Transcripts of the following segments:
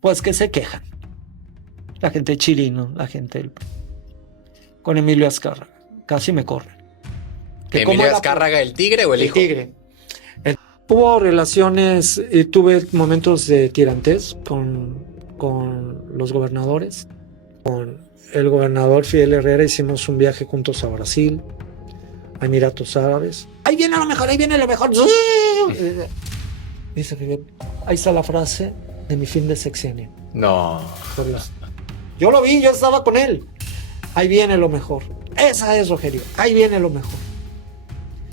Pues que se quejan. La gente de Chirino, la gente con Emilio Azcárraga. Casi me corren. ¿Emilio Azcárraga, el tigre o el hijo? El tigre. Hubo relaciones, tuve momentos de tirantes con los gobernadores. Con el gobernador Fidel Herrera hicimos un viaje juntos a Brasil, a Emiratos Árabes. Ahí viene lo mejor, ahí viene lo mejor. Dice Fidel, ahí está la frase de mi fin de sexenio. No. Por Dios. Yo lo vi, yo estaba con él. Ahí viene lo mejor. Esa es, Rogelio, ahí viene lo mejor.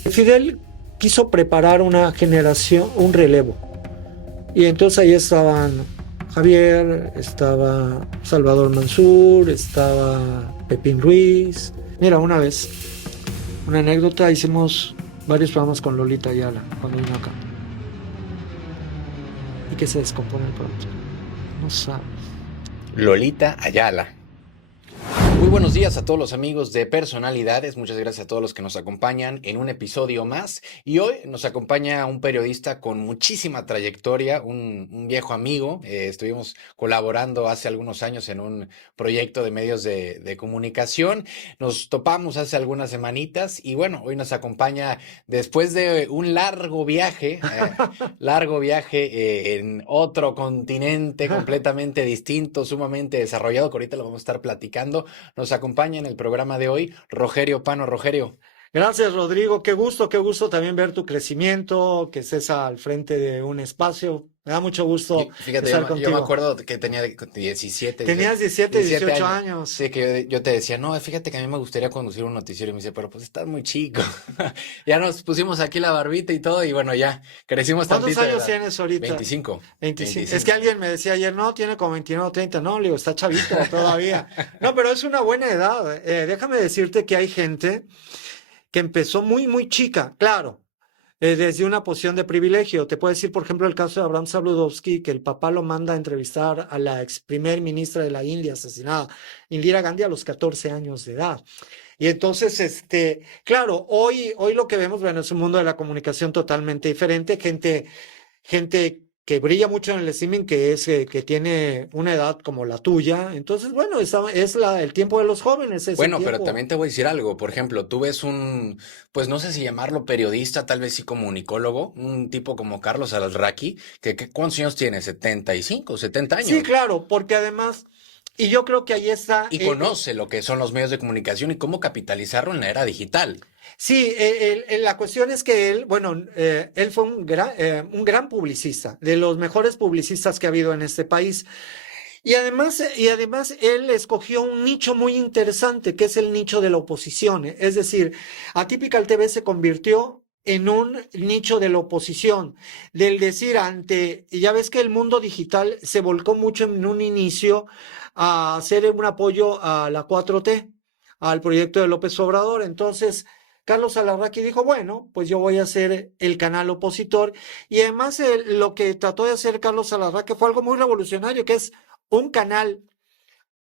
Fidel quiso preparar una generación, un relevo. Y entonces ahí estaban Javier, estaba Salvador Mansur, estaba Pepín Ruiz. Mira, una vez, una anécdota, hicimos varios programas con Lolita Ayala cuando vino acá. Y que se descompone el producto. No sabes. Lolita Ayala. Muy buenos días a todos los amigos de Personalidades, muchas gracias a todos los que nos acompañan en un episodio más y hoy nos acompaña un periodista con muchísima trayectoria, un viejo amigo, estuvimos colaborando hace algunos años en un proyecto de medios de comunicación, nos topamos hace algunas semanitas y bueno, hoy nos acompaña después de un largo viaje en otro continente completamente distinto, sumamente desarrollado, que ahorita lo vamos a estar platicando. Nos acompaña en el programa de hoy Rogerio Pano. Rogerio. Gracias, Rodrigo. Qué gusto también ver tu crecimiento, que estés al frente de un espacio. Me da mucho gusto Fíjate, estar contigo. yo me acuerdo que tenía 17. Tenías 18 años. Sí, que yo te decía, no, fíjate que a mí me gustaría conducir un noticiero. Y me dice, pero pues estás muy chico. Ya nos pusimos aquí la barbita y todo, y bueno, ya crecimos tantito. ¿Cuántos años tienes ahorita? 25. 25. Es que alguien me decía ayer, no, tiene como 29 o 30. No, le digo, está chavito todavía. No, pero es una buena edad. Déjame decirte que hay gente que empezó muy, muy chica, claro, desde una posición de privilegio. Te puedo decir, por ejemplo, el caso de Abraham Sabludowski, que el papá lo manda a entrevistar a la ex primer ministra de la India asesinada, Indira Gandhi, a los 14 años de edad. Y entonces, claro, hoy lo que vemos, bueno, es un mundo de la comunicación totalmente diferente, gente que brilla mucho en el streaming, que tiene una edad como la tuya. Entonces, bueno, el tiempo de los jóvenes. Bueno, pero también te voy a decir algo. Por ejemplo, tú ves pues no sé si llamarlo periodista, tal vez sí comunicólogo, un tipo como Carlos Alarraqui, ¿cuántos años tiene? 75, 70 años. Sí, claro, porque además, y yo creo que ahí está. Y conoce lo que son los medios de comunicación y cómo capitalizarlo en la era digital. Sí, la cuestión es que él, bueno, él fue un gran publicista, de los mejores publicistas que ha habido en este país. Y además él escogió un nicho muy interesante, que es el nicho de la oposición. Es decir, Atypical TV se convirtió en un nicho de la oposición, del decir ya ves que el mundo digital se volcó mucho en un inicio a hacer un apoyo a la 4T, al proyecto de López Obrador. Entonces, Carlos Alarraqui dijo, bueno, pues yo voy a hacer el canal opositor. Y además lo que trató de hacer Carlos Alarraqui fue algo muy revolucionario, que es un canal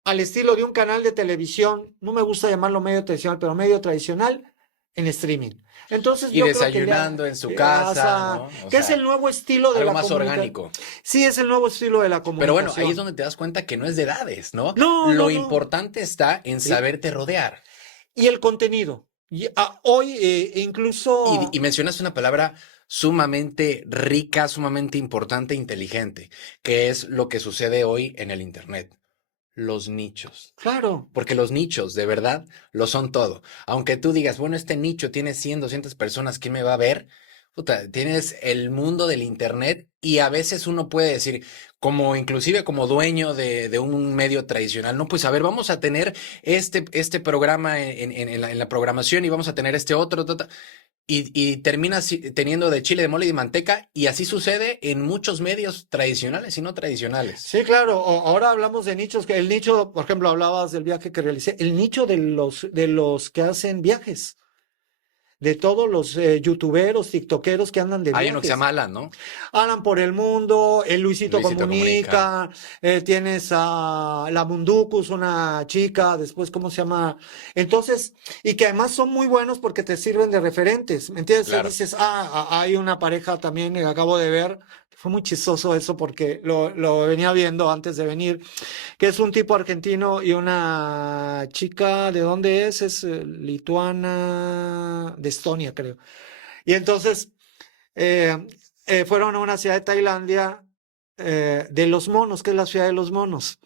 al estilo de un canal de televisión, no me gusta llamarlo medio tradicional, pero medio tradicional, en streaming. Entonces, y yo desayunando creo que en su casa, ¿no? Que es el nuevo estilo de algo la más orgánico. Sí, es el nuevo estilo de la comunicación. Pero bueno, ahí es donde te das cuenta que no es de edades, ¿no? No, Lo no. importante está en saberte rodear. Y el contenido. Hoy incluso... Y mencionaste una palabra sumamente rica, sumamente importante e inteligente, que es lo que sucede hoy en el Internet. Los nichos. Claro. Porque los nichos, de verdad, lo son todo. Aunque tú digas, bueno, este nicho tiene 100, 200 personas, ¿quién me va a ver? Puta, tienes el mundo del Internet y a veces uno puede decir, inclusive como dueño de un medio tradicional, no, pues a ver, vamos a tener este programa en la programación y vamos a tener este otro. Y terminas teniendo de chile, de mole y de manteca, y así sucede en muchos medios tradicionales y no tradicionales. Sí, claro. Ahora hablamos de nichos, que el nicho, por ejemplo, hablabas del viaje que realicé, el nicho de los que hacen viajes, de todos los youtuberos, tiktokeros que andan de viajes. Hay uno que se llama Alan, ¿no? Alan por el mundo, el Luisito Comunica. Tienes a la Munducus, una chica, después, ¿cómo se llama? Entonces, y que además son muy buenos porque te sirven de referentes, ¿me entiendes? Claro. Dices, hay una pareja también que acabo de ver, fue muy chistoso eso porque lo venía viendo antes de venir, que es un tipo argentino y una chica, ¿de dónde es? Es lituana, de Estonia, creo. Y entonces eh, fueron a una ciudad de Tailandia de los monos, que es la ciudad de los monos.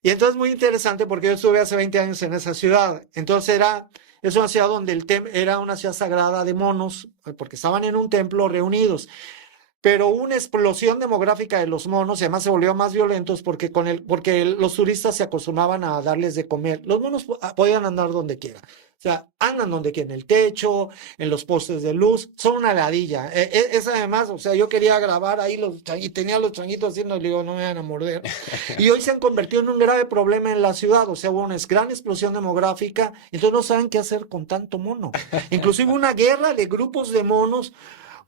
Y entonces muy interesante porque yo estuve hace 20 años en esa ciudad. Entonces es una ciudad donde era una ciudad sagrada de monos, porque estaban en un templo reunidos. Pero hubo una explosión demográfica de los monos y además se volvieron más violentos porque los turistas se acostumbraban a darles de comer. Los monos podían andar donde quieran. O sea, andan donde quieran, en el techo, en los postes de luz, son una ladilla. Es además, o sea, yo quería grabar ahí y tenía los changuitos haciendo, y digo, no me van a morder. Y hoy se han convertido en un grave problema en la ciudad, o sea, hubo una gran explosión demográfica, entonces no saben qué hacer con tanto mono. Inclusive una guerra de grupos de monos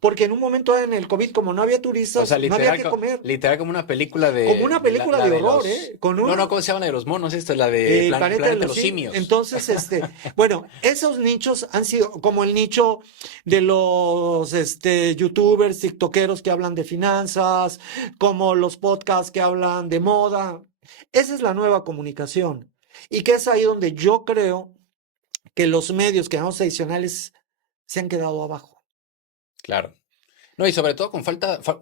porque en un momento en el COVID, como no había O sea, turistas, no había que comer. literal como una película Como una de película la de de horror, los... Con No, un no, ¿cómo se llama la de los monos? Esto es la de planeta de Planeta de los los simios. Simios. Entonces, bueno, esos nichos han sido como el nicho de los youtubers, tiktokeros que hablan de finanzas, como los podcasts que hablan de moda. Esa es la nueva comunicación. Y que es ahí donde yo creo que los medios que llamamos tradicionales se han quedado abajo. Claro. No, y sobre todo con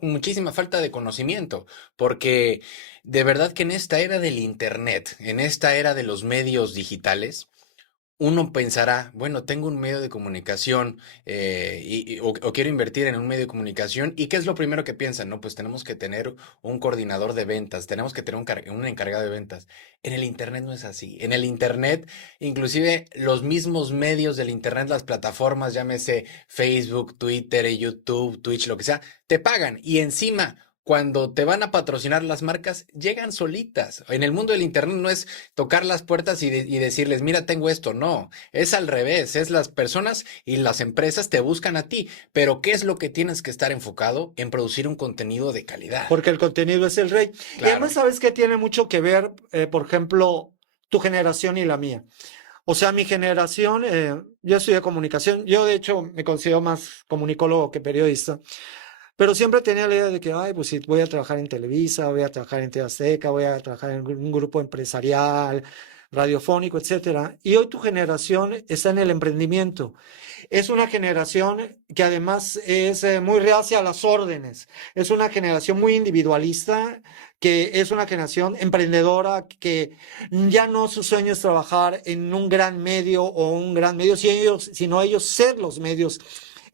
muchísima falta de conocimiento, porque de verdad que en esta era del internet, en esta era de los medios digitales, uno pensará, bueno, tengo un medio de comunicación o quiero invertir en un medio de comunicación, ¿y qué es lo primero que piensan? No, pues tenemos que tener un coordinador de ventas, tenemos que tener un encargado de ventas. En el Internet no es así. En el Internet, inclusive los mismos medios del Internet, las plataformas, llámese Facebook, Twitter, YouTube, Twitch, lo que sea, te pagan y encima... Cuando te van a patrocinar las marcas, llegan solitas. En el mundo del internet no es tocar las puertas y decirles, mira, tengo esto. No, es al revés. Es las personas y las empresas te buscan a ti. Pero ¿qué es lo que tienes que estar enfocado? En producir un contenido de calidad. Porque el contenido es el rey. Y Claro. además, ¿sabes qué tiene mucho que ver, por ejemplo, tu generación y la mía? O sea, mi generación, yo estudié comunicación, yo de hecho me considero más comunicólogo que periodista, pero siempre tenía la idea de que, ay, pues si voy a trabajar en Televisa, voy a trabajar en TV Azteca, voy a trabajar en un grupo empresarial, radiofónico, etcétera. Y hoy tu generación está en el emprendimiento. Es una generación que además es muy reacia a las órdenes. Es una generación muy individualista, que es una generación emprendedora, que ya no su sueño es trabajar en un gran medio o un gran medio, sino ellos ser los medios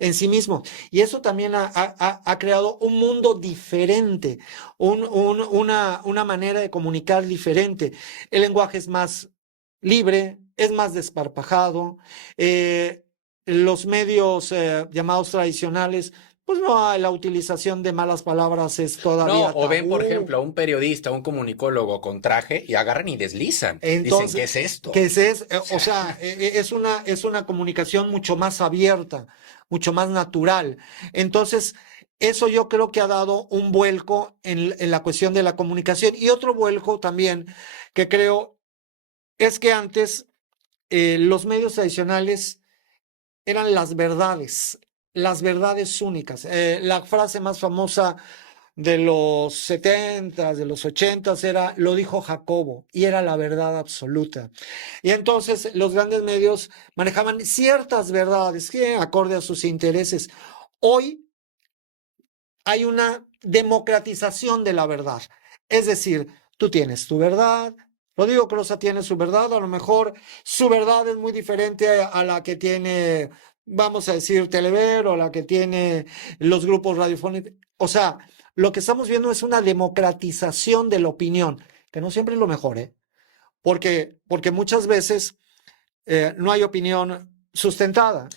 en sí mismos. Y eso también ha creado un mundo diferente, una manera de comunicar diferente. El lenguaje es más libre, es más desparpajado. Los medios llamados tradicionales, pues no, la utilización de malas palabras es No, todavía o ven, por tabú. ejemplo, a un periodista, un comunicólogo con traje y agarran y deslizan. Dicen, ¿qué Entonces, es esto? que es, O o sea, sea, es una comunicación mucho más abierta, mucho más natural. Entonces, eso yo creo que ha dado un vuelco en la cuestión de la comunicación. Y otro vuelco también que creo es que antes los medios tradicionales eran las verdades únicas. La frase más famosa de los 70, de los 80 era, lo dijo Jacobo, y era la verdad absoluta. Y entonces los grandes medios manejaban ciertas verdades que acorde a sus intereses. Hoy hay una democratización de la verdad. Es decir, tú tienes tu verdad, Rodrigo Crosa tiene su verdad, a lo mejor su verdad es muy diferente a la que tiene, vamos a decir, Telever o la que tiene los grupos radiofónicos. O sea, lo que estamos viendo es una democratización de la opinión, que no siempre es lo mejor, ¿eh? Porque muchas veces no hay opinión sustentada.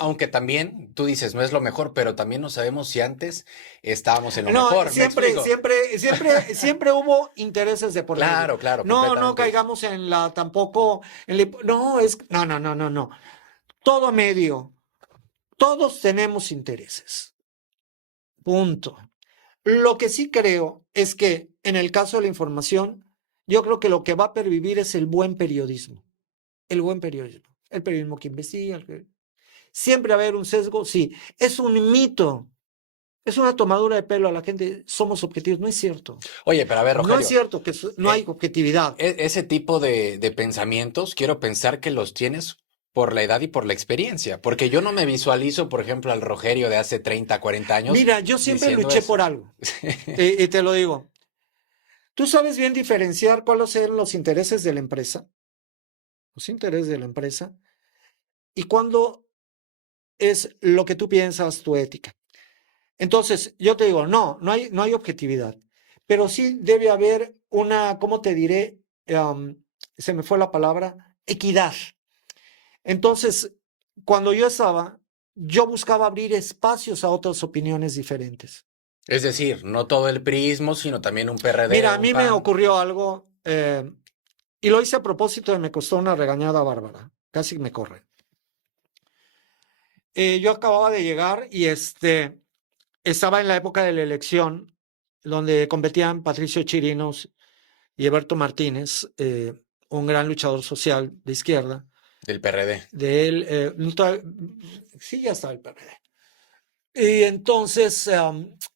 aunque también tú dices, no es lo mejor, pero también no sabemos si antes estábamos en lo No, mejor. ¿Me explico? siempre hubo intereses de por medio. Claro, claro, No completamente. caigamos en la tampoco, no. Todo medio, todos tenemos intereses. Punto. Lo que sí creo es que en el caso de la información, yo creo que lo que va a pervivir es el buen periodismo. El buen periodismo. El periodismo que investiga. Siempre va a haber un sesgo, sí. Es un mito es una tomadura de pelo a la gente, somos objetivos. No es cierto. Oye, pero a ver, No es Rogelio, cierto que no hay eh, objetividad. ese tipo de pensamientos, quiero pensar que los tienes por la edad y por la experiencia, porque yo no me visualizo, por ejemplo, al Rogelio de hace 30, 40 años Mira, yo siempre diciendo luché por eso. algo, y te lo digo. Tú sabes bien diferenciar cuáles son los intereses de la empresa, y cuándo es lo que tú piensas, tu ética. Entonces, yo te digo, no hay objetividad, pero sí debe haber una, ¿cómo te diré? Se me fue la palabra, equidad. Entonces, cuando yo buscaba abrir espacios a otras opiniones diferentes. Es decir, no todo el prismo, sino también un PRD, Mira, a un mí me PAN. ocurrió algo, y lo hice a propósito y me costó una regañada bárbara, casi me corren. Yo acababa de llegar y estaba en la época de la elección, donde competían Patricio Chirinos y Eberto Martínez, un gran luchador social de izquierda. Del PRD. De él, sí, ya está el PRD. Y entonces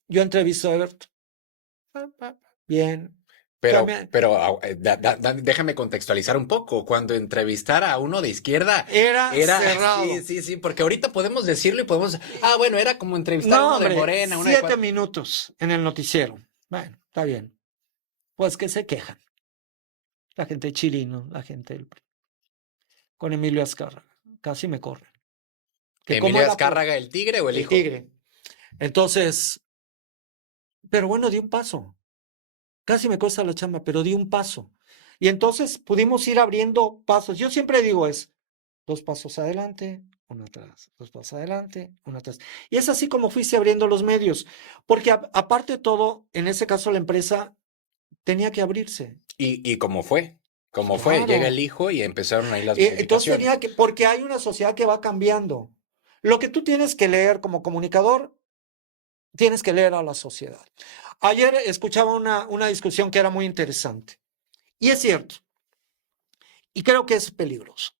yo entrevisto a Eberto. Bien. Déjame contextualizar un poco. Cuando entrevistar a uno de izquierda, Era era, sí, cerrado. sí, sí, porque ahorita podemos decirlo y podemos, bueno, era como entrevistar a No, uno de hombre, Morena, uno de 7 minutos en el noticiero. Bueno, está bien. Pues que se quejan. La gente de Chirino, la gente del PRI. Con Emilio Azcárraga. Casi me corren. Que cómo Emilio era Azcárraga, el tigre o el el hijo. tigre. Entonces, pero bueno, di un paso. Casi me cuesta la chamba, pero di un paso. Y entonces pudimos ir abriendo pasos. Yo siempre digo 2 pasos adelante, uno atrás, 2 pasos adelante, uno atrás. Y es así como fuiste abriendo los medios, porque aparte de todo, en ese caso la empresa tenía que abrirse. Y cómo fue, llega el Claro. hijo y empezaron ahí las Entonces tenía modificaciones. que, porque hay una sociedad que va cambiando. Lo que tú tienes que leer como comunicador, tienes que leer a la sociedad. Ayer escuchaba una discusión que era muy interesante. Y es cierto, y creo que es peligroso.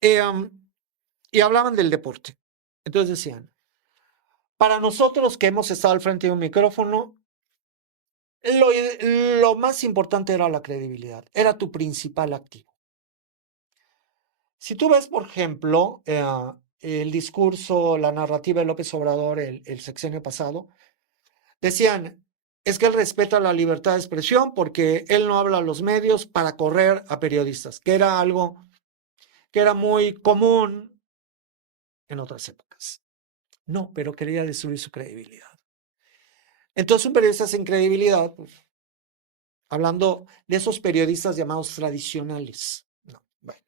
Y hablaban del deporte. Entonces decían, para nosotros que hemos estado al frente de un micrófono, lo más importante era la credibilidad, era tu principal activo. Si tú ves, por ejemplo, el discurso, la narrativa de López Obrador el sexenio pasado, decían, es que él respeta la libertad de expresión porque él no habla a los medios para correr a periodistas, que era algo que era muy común en otras épocas. No, pero quería destruir su credibilidad. Entonces un periodista sin credibilidad, pues, hablando de esos periodistas llamados tradicionales. No, bueno.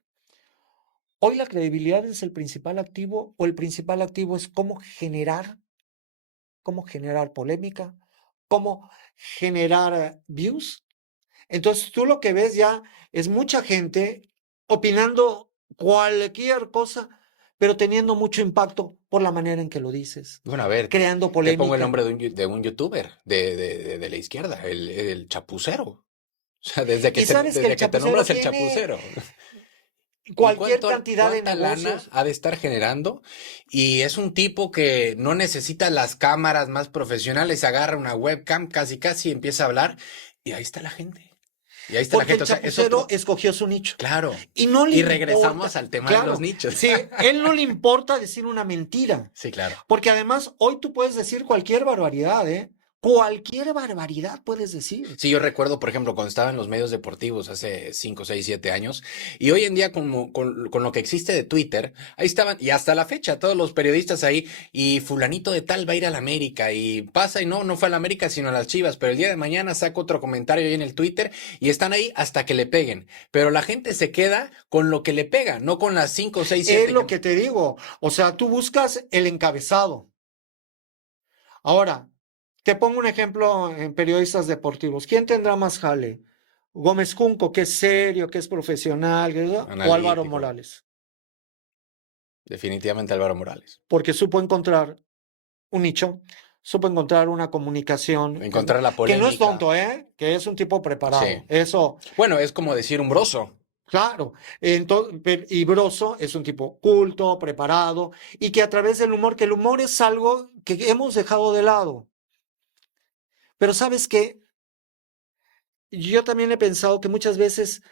Hoy la credibilidad es el principal activo o el principal activo es cómo generar polémica, cómo generar views. Entonces tú lo que ves ya es mucha gente opinando cualquier cosa, pero teniendo mucho impacto por la manera en que lo dices, Bueno, a ver, creando te pongo el polémica. nombre de un youtuber de la izquierda, el chapucero. O sea, Y sabes que el desde que te chapucero nombras el tiene chapucero. ¿Y cualquier cantidad de cuánta lana negocios. ha de estar generando? Y es un tipo que no necesita las cámaras más profesionales, agarra una webcam, casi casi empieza a hablar y ahí está la gente. Y ahí está la Porque gente. el O sea, es chapucero otro, escogió su nicho. claro. Y no le Y importa, regresamos al tema de los claro, nichos. sí, él no le importa decir una mentira. Sí, claro. Porque además hoy tú puedes decir cualquier barbaridad, ¿eh? Cualquier barbaridad puedes decir. Sí, yo recuerdo, por ejemplo, cuando estaba en los medios deportivos hace 5, 6, 7 años, y hoy en día con lo que existe de Twitter, ahí estaban, y hasta la fecha, todos los periodistas ahí, y fulanito de tal va a ir a la América, y pasa, y no fue a la América, sino a las Chivas, pero el día de mañana saco otro comentario ahí en el Twitter, y están ahí hasta que le peguen. Pero la gente se queda con lo que le pega, no con las 5, 6, Es 7 lo que... que te digo. O sea, tú buscas el encabezado. Ahora, te pongo un ejemplo en periodistas deportivos. ¿Quién tendrá más jale? ¿Gómez Junco, que es serio, que es profesional, o Álvaro Analítico, Morales? definitivamente Álvaro Morales. Porque supo encontrar un nicho, supo encontrar una comunicación, Encontrar la que no es polémica, tonto, ¿eh? Que es un tipo sí. preparado. Eso, Bueno, es como decir un broso. Claro, y Broso es un tipo culto, preparado, y que a través del humor, que el humor es algo que hemos dejado de lado. Pero ¿sabes qué? Yo también he pensado que muchas veces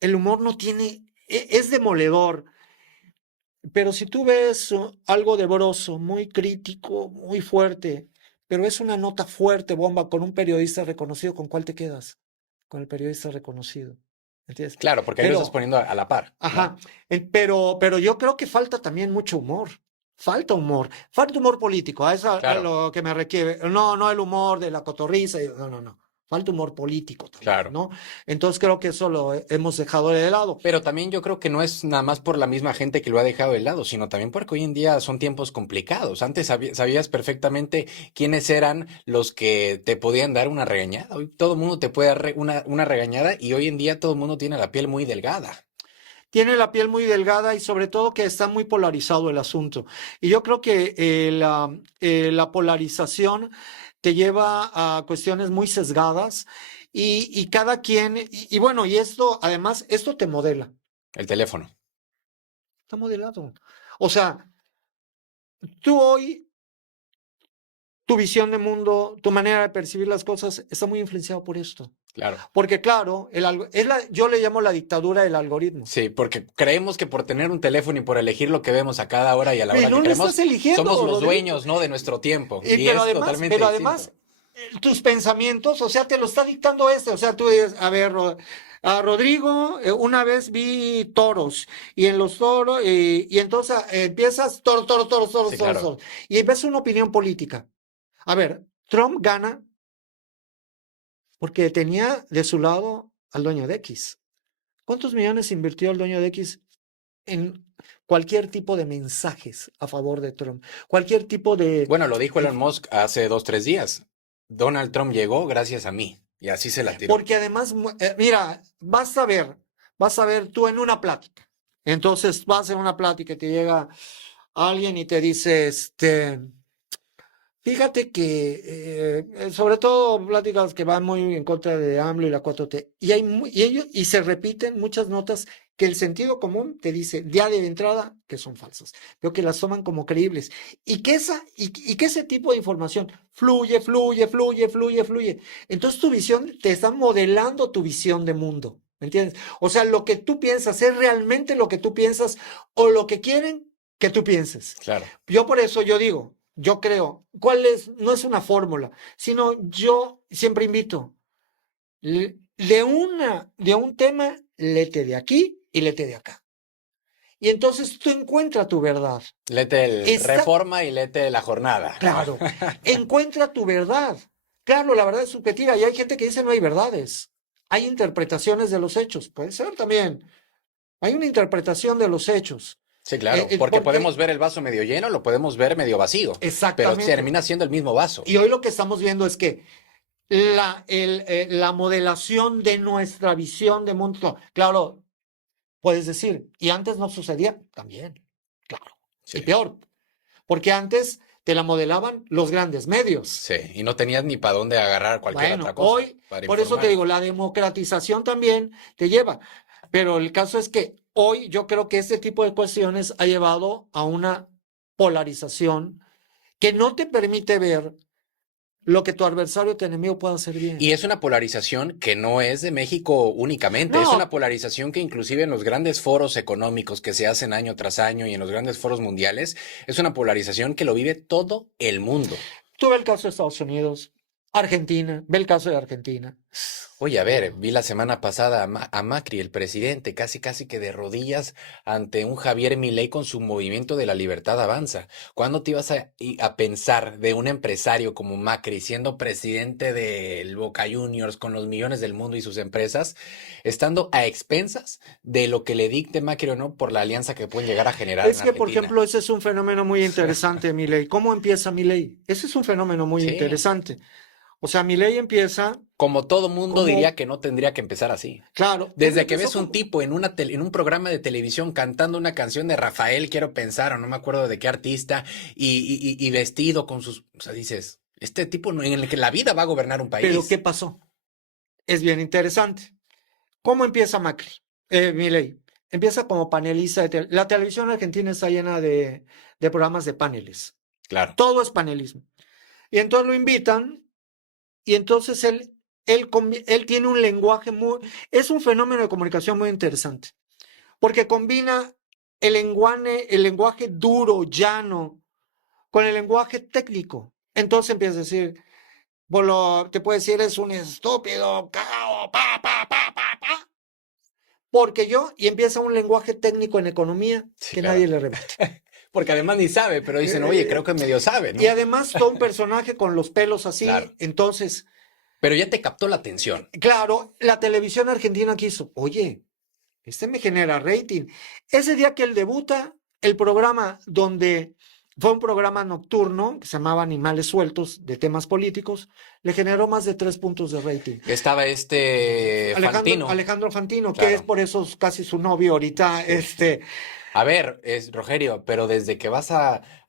el humor no tiene, es demoledor, pero si tú ves algo de Broso, muy crítico, muy fuerte, pero es una nota fuerte, bomba, con un periodista reconocido, ¿con cuál te quedas? Con el periodista reconocido, ¿entiendes? Claro, porque ahí lo estás Pero poniendo a la par, ajá, ¿no? pero yo creo que falta también mucho humor. Falta humor político, a eso a Claro, lo que me requiere. No, no el humor de la cotorriza, no, no, no. Falta humor político también, claro. ¿no? Entonces creo que eso lo hemos dejado de lado. Pero también yo creo que no es nada más por la misma gente que lo ha dejado de lado, sino también porque hoy en día son tiempos complicados. Antes sabías perfectamente quiénes eran los que te podían dar una regañada. Hoy todo el mundo te puede dar una regañada y hoy en día todo el mundo tiene la piel muy delgada. Tiene la piel muy delgada y sobre todo que está muy polarizado el asunto. Y yo creo que la polarización te lleva a cuestiones muy sesgadas y cada quien, y bueno, y esto, además, esto te modela. El teléfono, Está modelado. O sea, tú hoy, tu visión de mundo, tu manera de percibir las cosas está muy influenciado por esto. claro. Porque claro, yo le llamo la dictadura del algoritmo. Sí, porque creemos que por tener un teléfono y por elegir lo que vemos a cada hora y a la Y hora que no lo queremos, estás eligiendo, somos los Rodrigo. dueños, ¿no? De nuestro tiempo. Y Pero es además, totalmente pero distinto. además, tus pensamientos, o sea, te lo está dictando este. O sea, tú dices, a ver, a Rodrigo, una vez vi toros, y en los toros, y entonces empiezas toros, toros, toros, toros, Sí, toros, claro. toros, y empieza una opinión política. A ver, Trump gana porque tenía de su lado al dueño de X. ¿Cuántos millones invirtió el dueño de X en cualquier tipo de mensajes a favor de Trump? Cualquier tipo de... Bueno, lo dijo Elon Musk hace 2, 3 días. Donald Trump llegó gracias a mí. Y así se la tiró. Porque además, mira, vas a ver tú en una plática. Entonces vas en una plática y te llega alguien y te dice, fíjate que, sobre todo pláticas que van muy en contra de AMLO y la 4T, y se repiten muchas notas que el sentido común te dice ya de entrada que son falsas, pero que las toman como creíbles, y que ese tipo de información fluye, fluye, fluye, fluye, fluye. Entonces tu visión, te está modelando tu visión de mundo, ¿me entiendes? O sea, lo que tú piensas es realmente lo que tú piensas o lo que quieren que tú pienses. Claro. Yo por eso yo digo, yo creo, no es una fórmula, sino yo siempre invito, de un tema, léete de aquí y léete de acá. Y entonces tú encuentra tu verdad. Léete el Está, Reforma y léete La Jornada, ¿no? claro, encuentra tu verdad. Claro, la verdad es subjetiva y hay gente que dice no hay verdades. Hay interpretaciones de los hechos, puede ser también. Hay una interpretación de los hechos. Sí, claro. Porque podemos ver el vaso medio lleno, lo podemos ver medio vacío. Pero Exactamente. termina siendo el mismo vaso. Y hoy lo que estamos viendo es que la modelación de nuestra visión de mundo. Claro, puedes decir, y antes no sucedía también, claro, y Sí. peor, porque antes te la modelaban los grandes medios. Sí. Y no tenías ni para dónde agarrar cualquier Bueno, otra cosa hoy, para por eso te informar. digo, la democratización también te lleva, pero el caso es que hoy yo creo que este tipo de cuestiones ha llevado a una polarización que no te permite ver lo que tu adversario, tu enemigo pueda hacer bien. Y es una polarización que no es de México únicamente, es una No, polarización que inclusive en los grandes foros económicos que se hacen año tras año y en los grandes foros mundiales, es una polarización que lo vive todo el mundo. tú ve el caso de Estados Unidos, Argentina, ve el caso de Argentina. Oye, a ver, vi la semana pasada a Macri, el presidente, casi casi que de rodillas ante un Javier Milei con su movimiento de la libertad avanza. ¿Cuándo te ibas a pensar de un empresario como Macri siendo presidente del Boca Juniors con los millones del mundo y sus empresas, estando a expensas de lo que le dicte Macri o no por la alianza que pueden llegar a generar en Es que, por Argentina? ejemplo, ese es un fenómeno muy interesante, Milei. ¿Cómo empieza Milei? Ese es un fenómeno muy Sí, interesante. O sea, Milei empieza como todo mundo diría como, que no tendría que empezar así. claro, él Desde que empezó ves un como, tipo en un programa de televisión cantando una canción de Rafael, quiero pensar, o no me acuerdo de qué artista, y vestido con sus... O sea, dices, este tipo en el que la vida va a gobernar un pero ¿qué país. pasó? Es bien interesante. ¿Cómo empieza Macri? Milei, empieza como panelista la televisión argentina está llena de programas de paneles. Claro. Todo es panelismo. Y entonces lo invitan y entonces él tiene un lenguaje es un fenómeno de comunicación muy interesante, porque combina el lenguaje duro, llano, con el lenguaje técnico. Entonces empieza a decir, te puede decir, es un estúpido, cagado, porque y empieza un lenguaje técnico en economía Sí, que claro. nadie le rebate. Porque además ni sabe, pero dicen, oye, creo que medio sabe, ¿no? Y además todo un personaje con los pelos así, Claro. entonces, Pero ya te captó la atención. claro, la televisión argentina quiso, oye, este me genera rating. Ese día que él debuta, el programa fue un programa nocturno que se llamaba Animales Sueltos de temas políticos, le generó más de 3 puntos de rating. Estaba Fantino. Alejandro Fantino, Claro. que es por eso casi su novio ahorita, Sí. A ver, Rogerio, pero desde que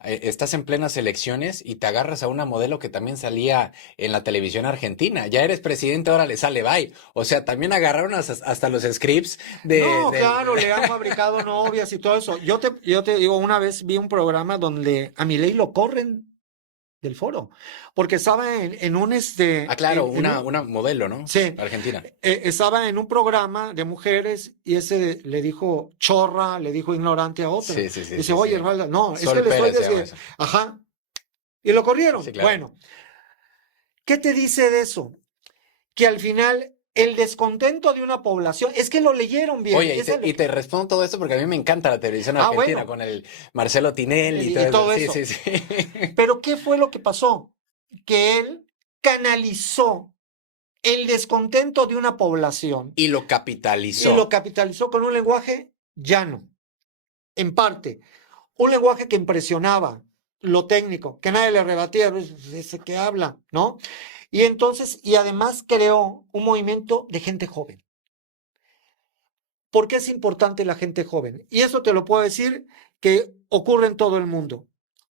estás en plenas elecciones y te agarras a una modelo que también salía en la televisión argentina, ya eres presidente, ahora le sale bye. O sea, también agarraron hasta los scripts No, claro, le han fabricado novias y todo eso. Yo te digo, una vez vi un programa donde a Milei lo corren del foro, porque estaba en un Ah, claro, una modelo, ¿no? Sí, Argentina. estaba en un programa de mujeres y ese le dijo chorra, le dijo ignorante a otra. Sí, sí, sí. Dice, sí, oye, sí. Herbalda, no, es Sol que le estoy Pérez se llama diciendo. eso. Ajá. Y lo corrieron. Sí, claro. Bueno, ¿qué te dice de eso? Que al final el descontento de una población, es que lo leyeron bien. Oye, y te respondo todo esto porque a mí me encanta la televisión argentina, bueno. con el Marcelo Tinelli Y y todo todo eso. eso. Sí, sí, sí. Pero ¿qué fue lo que pasó? Que él canalizó el descontento de una población Y lo y capitalizó. lo capitalizó con un lenguaje llano, en parte, un lenguaje que impresionaba, lo técnico, que nadie le rebatía, ese que habla, ¿no? Y entonces, y además creó un movimiento de gente joven. ¿Por qué es importante la gente joven? Y eso te lo puedo decir que ocurre en todo el mundo.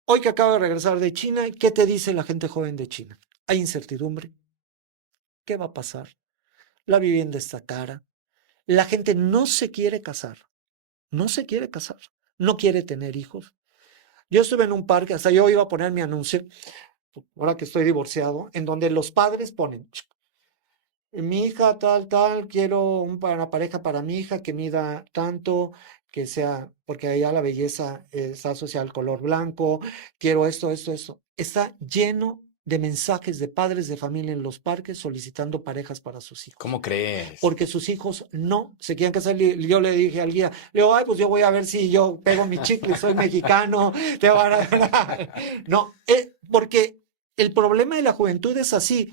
Hoy que acabo de regresar de China, ¿qué te dice la gente joven de China? Hay incertidumbre. ¿Qué va a pasar? La vivienda está cara. La gente no se quiere casar. No se quiere casar. No quiere tener hijos. Yo estuve en un parque, hasta yo iba a poner mi anuncio, ahora que estoy divorciado, en donde los padres ponen, mi hija tal, quiero una pareja para mi hija que mida tanto, que sea, porque allá la belleza está asociada al color blanco, quiero esto. Está lleno de mensajes de padres de familia en los parques solicitando parejas para sus hijos. ¿Cómo crees? Porque sus hijos no se quieren casar. Yo le dije al guía, le digo, ay, pues yo voy a ver si yo pego mi chicle, soy mexicano, te van a dar. No, porque el problema de la juventud es así.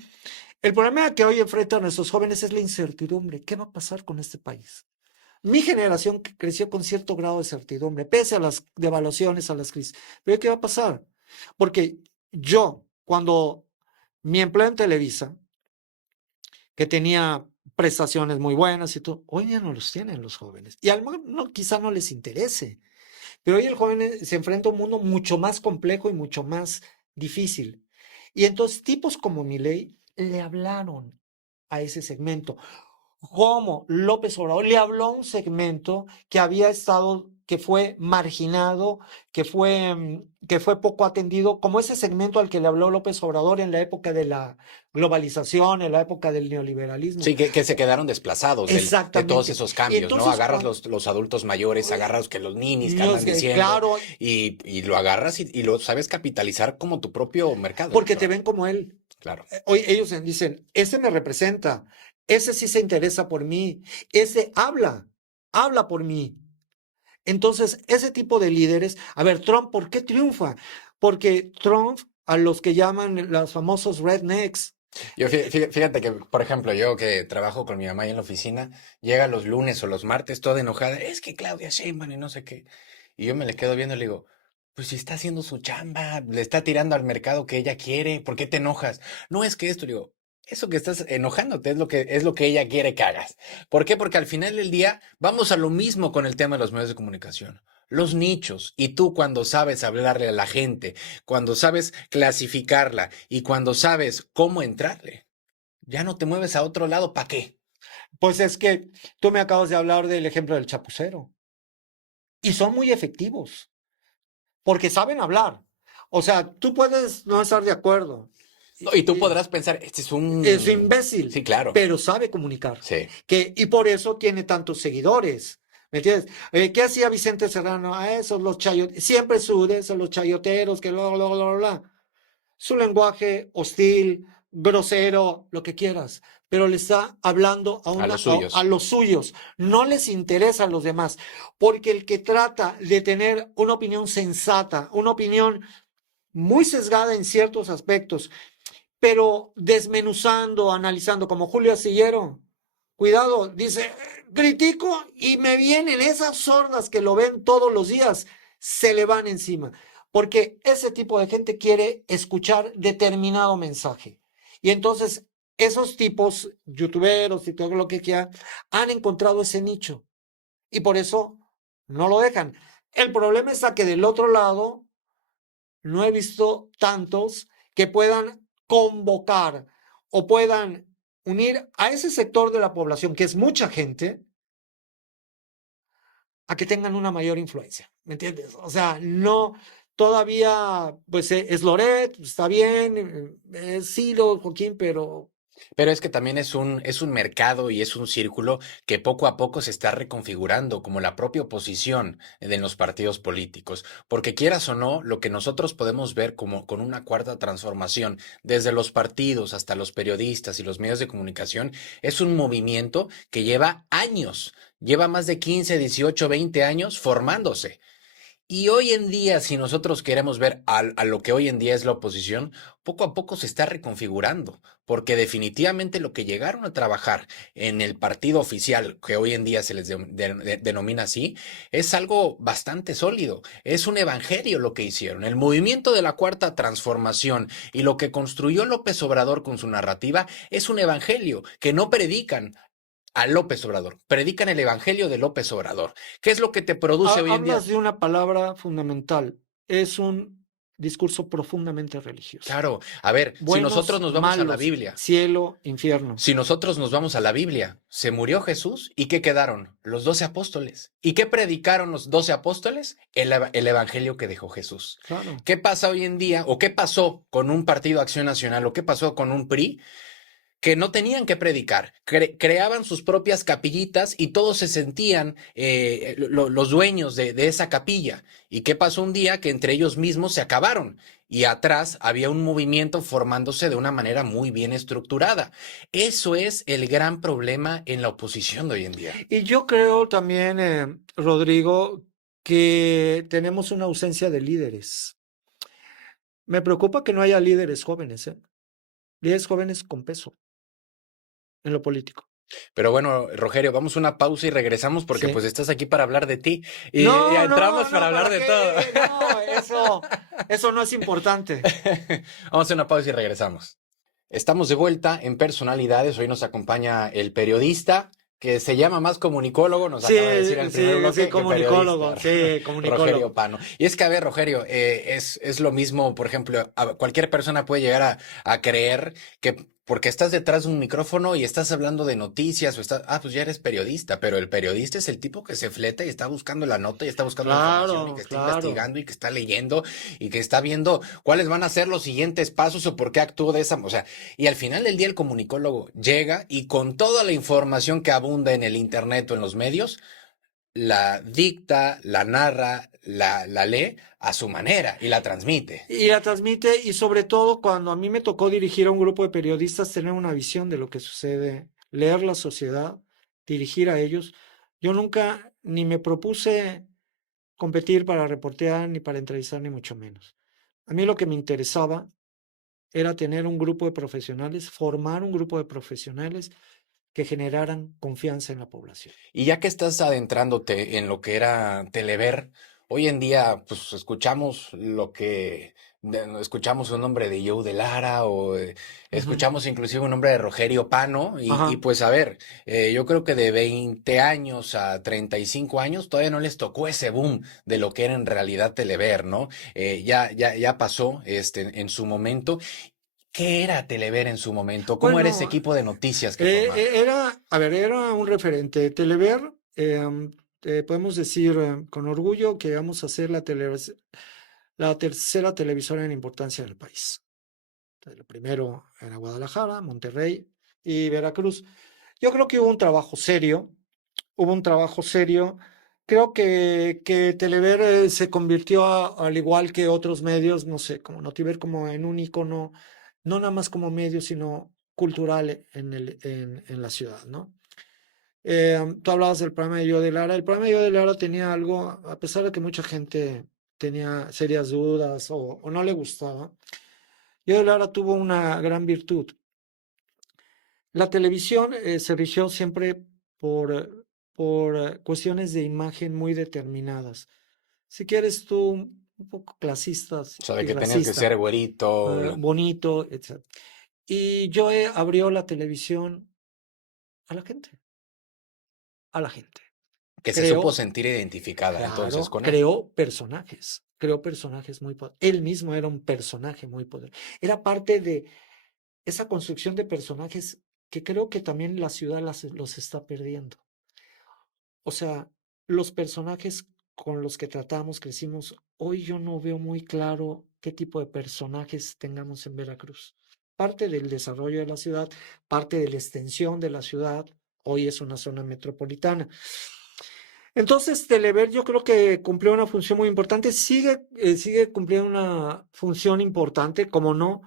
El problema que hoy enfrentan nuestros jóvenes es la incertidumbre. ¿Qué va a pasar con este país? Mi generación creció con cierto grado de certidumbre, pese a las devaluaciones, a las crisis. Pero ¿qué va a pasar? Porque yo, cuando mi empleo en Televisa, que tenía prestaciones muy buenas y todo, hoy ya no los tienen los jóvenes. Y a lo mejor quizá no les interese. Pero hoy el joven se enfrenta a un mundo mucho más complejo y mucho más difícil. Y entonces tipos como Milei le hablaron a ese segmento. Como López Obrador le habló a un segmento que había estado, que fue marginado, que fue poco atendido, como ese segmento al que le habló López Obrador en la época de la globalización, en la época del neoliberalismo. Sí, que se quedaron desplazados de todos esos cambios, entonces, ¿no? Agarras los adultos mayores, agarras que los ninis que andan diciendo, claro, y lo agarras y lo sabes capitalizar como tu propio mercado. Porque te ven como él. Claro. Hoy ellos dicen, ese me representa, ese sí se interesa por mí, ese habla por mí. Entonces, ese tipo de líderes, a ver, Trump, ¿por qué triunfa? Porque Trump, a los que llaman los famosos rednecks. Yo fíjate que, por ejemplo, yo que trabajo con mi mamá ahí en la oficina, llega los lunes o los martes toda enojada, es que Claudia Sheinbaum y no sé qué. Y yo me le quedo viendo y le digo, pues si está haciendo su chamba, le está tirando al mercado que ella quiere, ¿por qué te enojas? No es que esto, le digo, eso que estás enojándote es lo que ella quiere que hagas. ¿Por qué? Porque al final del día vamos a lo mismo con el tema de los medios de comunicación. Los nichos, y tú cuando sabes hablarle a la gente, cuando sabes clasificarla y cuando sabes cómo entrarle, ya no te mueves a otro lado, ¿para qué? Pues es que tú me acabas de hablar del ejemplo del chapucero. Y son muy efectivos, porque saben hablar. O sea, tú puedes no estar de acuerdo. No, y tú Y podrás pensar, este es es un... imbécil, Sí, claro, pero sabe comunicar. sí. Y por eso tiene tantos seguidores. ¿Me entiendes? ¿Qué hacía Vicente Serrano? A esos los chayoteros, siempre de esos los chayoteros, que bla. Su lenguaje hostil, grosero, lo que quieras, pero le está hablando A los a suyos. los suyos. No les interesa a los demás, porque el que trata de tener una opinión sensata, una opinión muy sesgada en ciertos aspectos, pero desmenuzando, analizando, como Julio Astillero, cuidado, dice, critico y me vienen esas sordas que lo ven todos los días, se le van encima, porque ese tipo de gente quiere escuchar determinado mensaje. Y entonces esos tipos, youtuberos y todo lo que quieran, han encontrado ese nicho y por eso no lo dejan. El problema está que del otro lado no he visto tantos que puedan convocar o puedan unir a ese sector de la población, que es mucha gente, a que tengan una mayor influencia, ¿me entiendes? O sea, no, todavía, pues es Loret, está bien, es Ciro, Joaquín, pero Pero es que también es un mercado y es un círculo que poco a poco se está reconfigurando, como la propia oposición de los partidos políticos. Porque quieras o no, lo que nosotros podemos ver como con una cuarta transformación, desde los partidos hasta los periodistas y los medios de comunicación, es un movimiento que lleva años, lleva más de 15, 18, 20 años formándose. Y hoy en día, si nosotros queremos ver a lo que hoy en día es la oposición, poco a poco se está reconfigurando, porque definitivamente lo que llegaron a trabajar en el partido oficial, que hoy en día se les denomina así, es algo bastante sólido. Es un evangelio lo que hicieron. El movimiento de la Cuarta Transformación y lo que construyó López Obrador con su narrativa es un evangelio que no predican a López Obrador, predican el evangelio de López Obrador. ¿Qué es lo que te produce hoy en hablas día? de una palabra fundamental, es un discurso profundamente religioso. Claro, a ver, si nosotros Buenos, nos vamos a la malos, Biblia, cielo, infierno. si nosotros nos vamos a la Biblia, se murió Jesús y ¿qué quedaron? Los 12 apóstoles. ¿Y qué predicaron los 12 apóstoles? El evangelio que dejó Jesús. Claro. ¿Qué pasa hoy en día? ¿O qué pasó con un partido Acción Nacional? ¿O qué pasó con un PRI? Que no tenían que predicar, creaban sus propias capillitas y todos se sentían los dueños de esa capilla. ¿Y qué pasó un día? Que entre ellos mismos se acabaron y atrás había un movimiento formándose de una manera muy bien estructurada. Eso es el gran problema en la oposición de hoy en día. Y yo creo también, Rodrigo, que tenemos una ausencia de líderes. Me preocupa que no haya líderes jóvenes, ¿eh? Líderes jóvenes con peso en lo político. Pero bueno, Rogelio, vamos a una pausa y regresamos porque Sí. pues estás aquí para hablar de ti y No, no, entramos para no, hablar ¿para de todo. qué? No, eso no es importante. Vamos a una pausa y regresamos. Estamos de vuelta en Personalidades. Hoy nos acompaña el periodista que se llama más comunicólogo, nos Sí, acaba de decir en el primer sí, sí, bloque, que periodista, comunicólogo, sí, Rogelio comunicólogo. Pano. Y es que, a ver, Rogelio, es lo mismo, por ejemplo, cualquier persona puede llegar a creer que porque estás detrás de un micrófono y estás hablando de noticias o estás, pues ya eres periodista, pero el periodista es el tipo que se fleta y está buscando la nota y está buscando la información y Claro, que está claro. investigando y que está leyendo y que está viendo cuáles van a ser los siguientes pasos o por qué actúo de esa, o sea, y al final del día el comunicólogo llega y con toda la información que abunda en el internet o en los medios, la dicta, la narra, la lee a su manera y la transmite. Y la transmite, y sobre todo cuando a mí me tocó dirigir a un grupo de periodistas, tener una visión de lo que sucede, leer la sociedad, dirigir a ellos. Yo nunca ni me propuse competir para reportear, ni para entrevistar, ni mucho menos. A mí lo que me interesaba era tener un grupo de profesionales, formar un grupo de profesionales que generaran confianza en la población. Y ya que estás adentrándote en lo que era Telever, hoy en día pues escuchamos escuchamos un nombre de Joe de Lara o Ujú. escuchamos inclusive un nombre de Rogerio Pano y Ajá. pues a ver, yo creo que de 20 años a 35 años todavía no les tocó ese boom de lo que era en realidad Telever, ¿no? Ya pasó en su momento ¿Qué era Telever en su momento? ¿Cómo era ese Bueno, equipo de noticias que formaba? era un referente. Telever, podemos decir con orgullo que vamos a ser la tercera televisora en importancia del país. El primero era Guadalajara, Monterrey y Veracruz. Yo creo que hubo un trabajo serio, hubo un trabajo serio. Creo que Telever se convirtió, al igual que otros medios, no sé, como Notiver, como en un icono, no nada más como medio, sino cultural en la ciudad, ¿no? Tú hablabas del programa de Yo de Lara. El programa de Yo de Lara tenía algo, a pesar de que mucha gente tenía serias dudas o no le gustaba, Yo de Lara tuvo una gran virtud. La televisión se rigió siempre por cuestiones de imagen muy determinadas. Si quieres tú, un poco clasistas O sea, de y que tenías que ser racista, güerito. bonito, etc. Y Joe abrió la televisión a la gente, a la gente. Que se supo Creó, sentir identificada entonces claro, con él. creó personajes muy poderosos. Él mismo era un personaje muy poderoso. Era parte de esa construcción de personajes que creo que también la ciudad los está perdiendo. O sea, los personajes con los que tratamos, crecimos, hoy yo no veo muy claro qué tipo de personajes tengamos en Veracruz. Parte del desarrollo de la ciudad, parte de la extensión de la ciudad, hoy es una zona metropolitana. Entonces, Telever yo creo que cumplió una función muy importante, sigue cumpliendo una función importante, como no.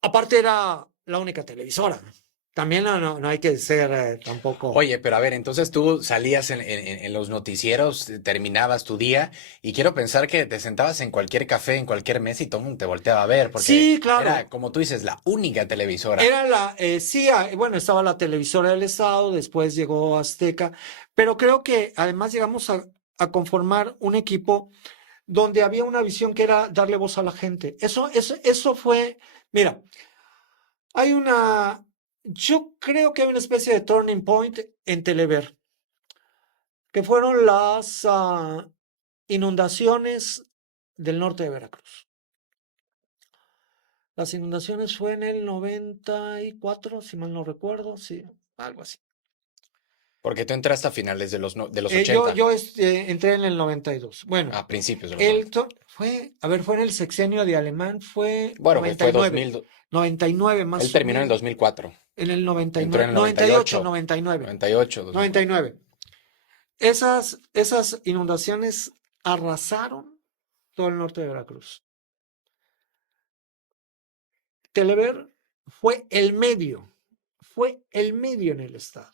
Aparte era la única televisora. También no hay que ser tampoco. Oye, pero a ver, entonces tú salías en los noticieros, terminabas tu día y quiero pensar que te sentabas en cualquier café, en cualquier mesa y todo el mundo te volteaba a ver, porque Sí, era, claro. como tú dices, la única televisora. Era sí, bueno, estaba la televisora del Estado, después llegó Azteca, pero creo que además llegamos a conformar un equipo donde había una visión que era darle voz a la gente. Eso fue, mira, hay yo creo que hay una especie de turning point en Telever, que fueron las inundaciones del norte de Veracruz. Las inundaciones fue en el 94, si mal no recuerdo, sí, algo así. Porque tú entraste a finales de los Yo, 80, yo entré en el 92. Bueno, a principios de los 90. fue en el sexenio de Alemán, fue Bueno, que fue 99, 2000, 99 él más o terminó en el menos, 2004, en el entró 99, en el 98, 98, 99, 98, 2004. 99. Esas inundaciones arrasaron todo el norte de Veracruz. Telever fue el medio en el estado.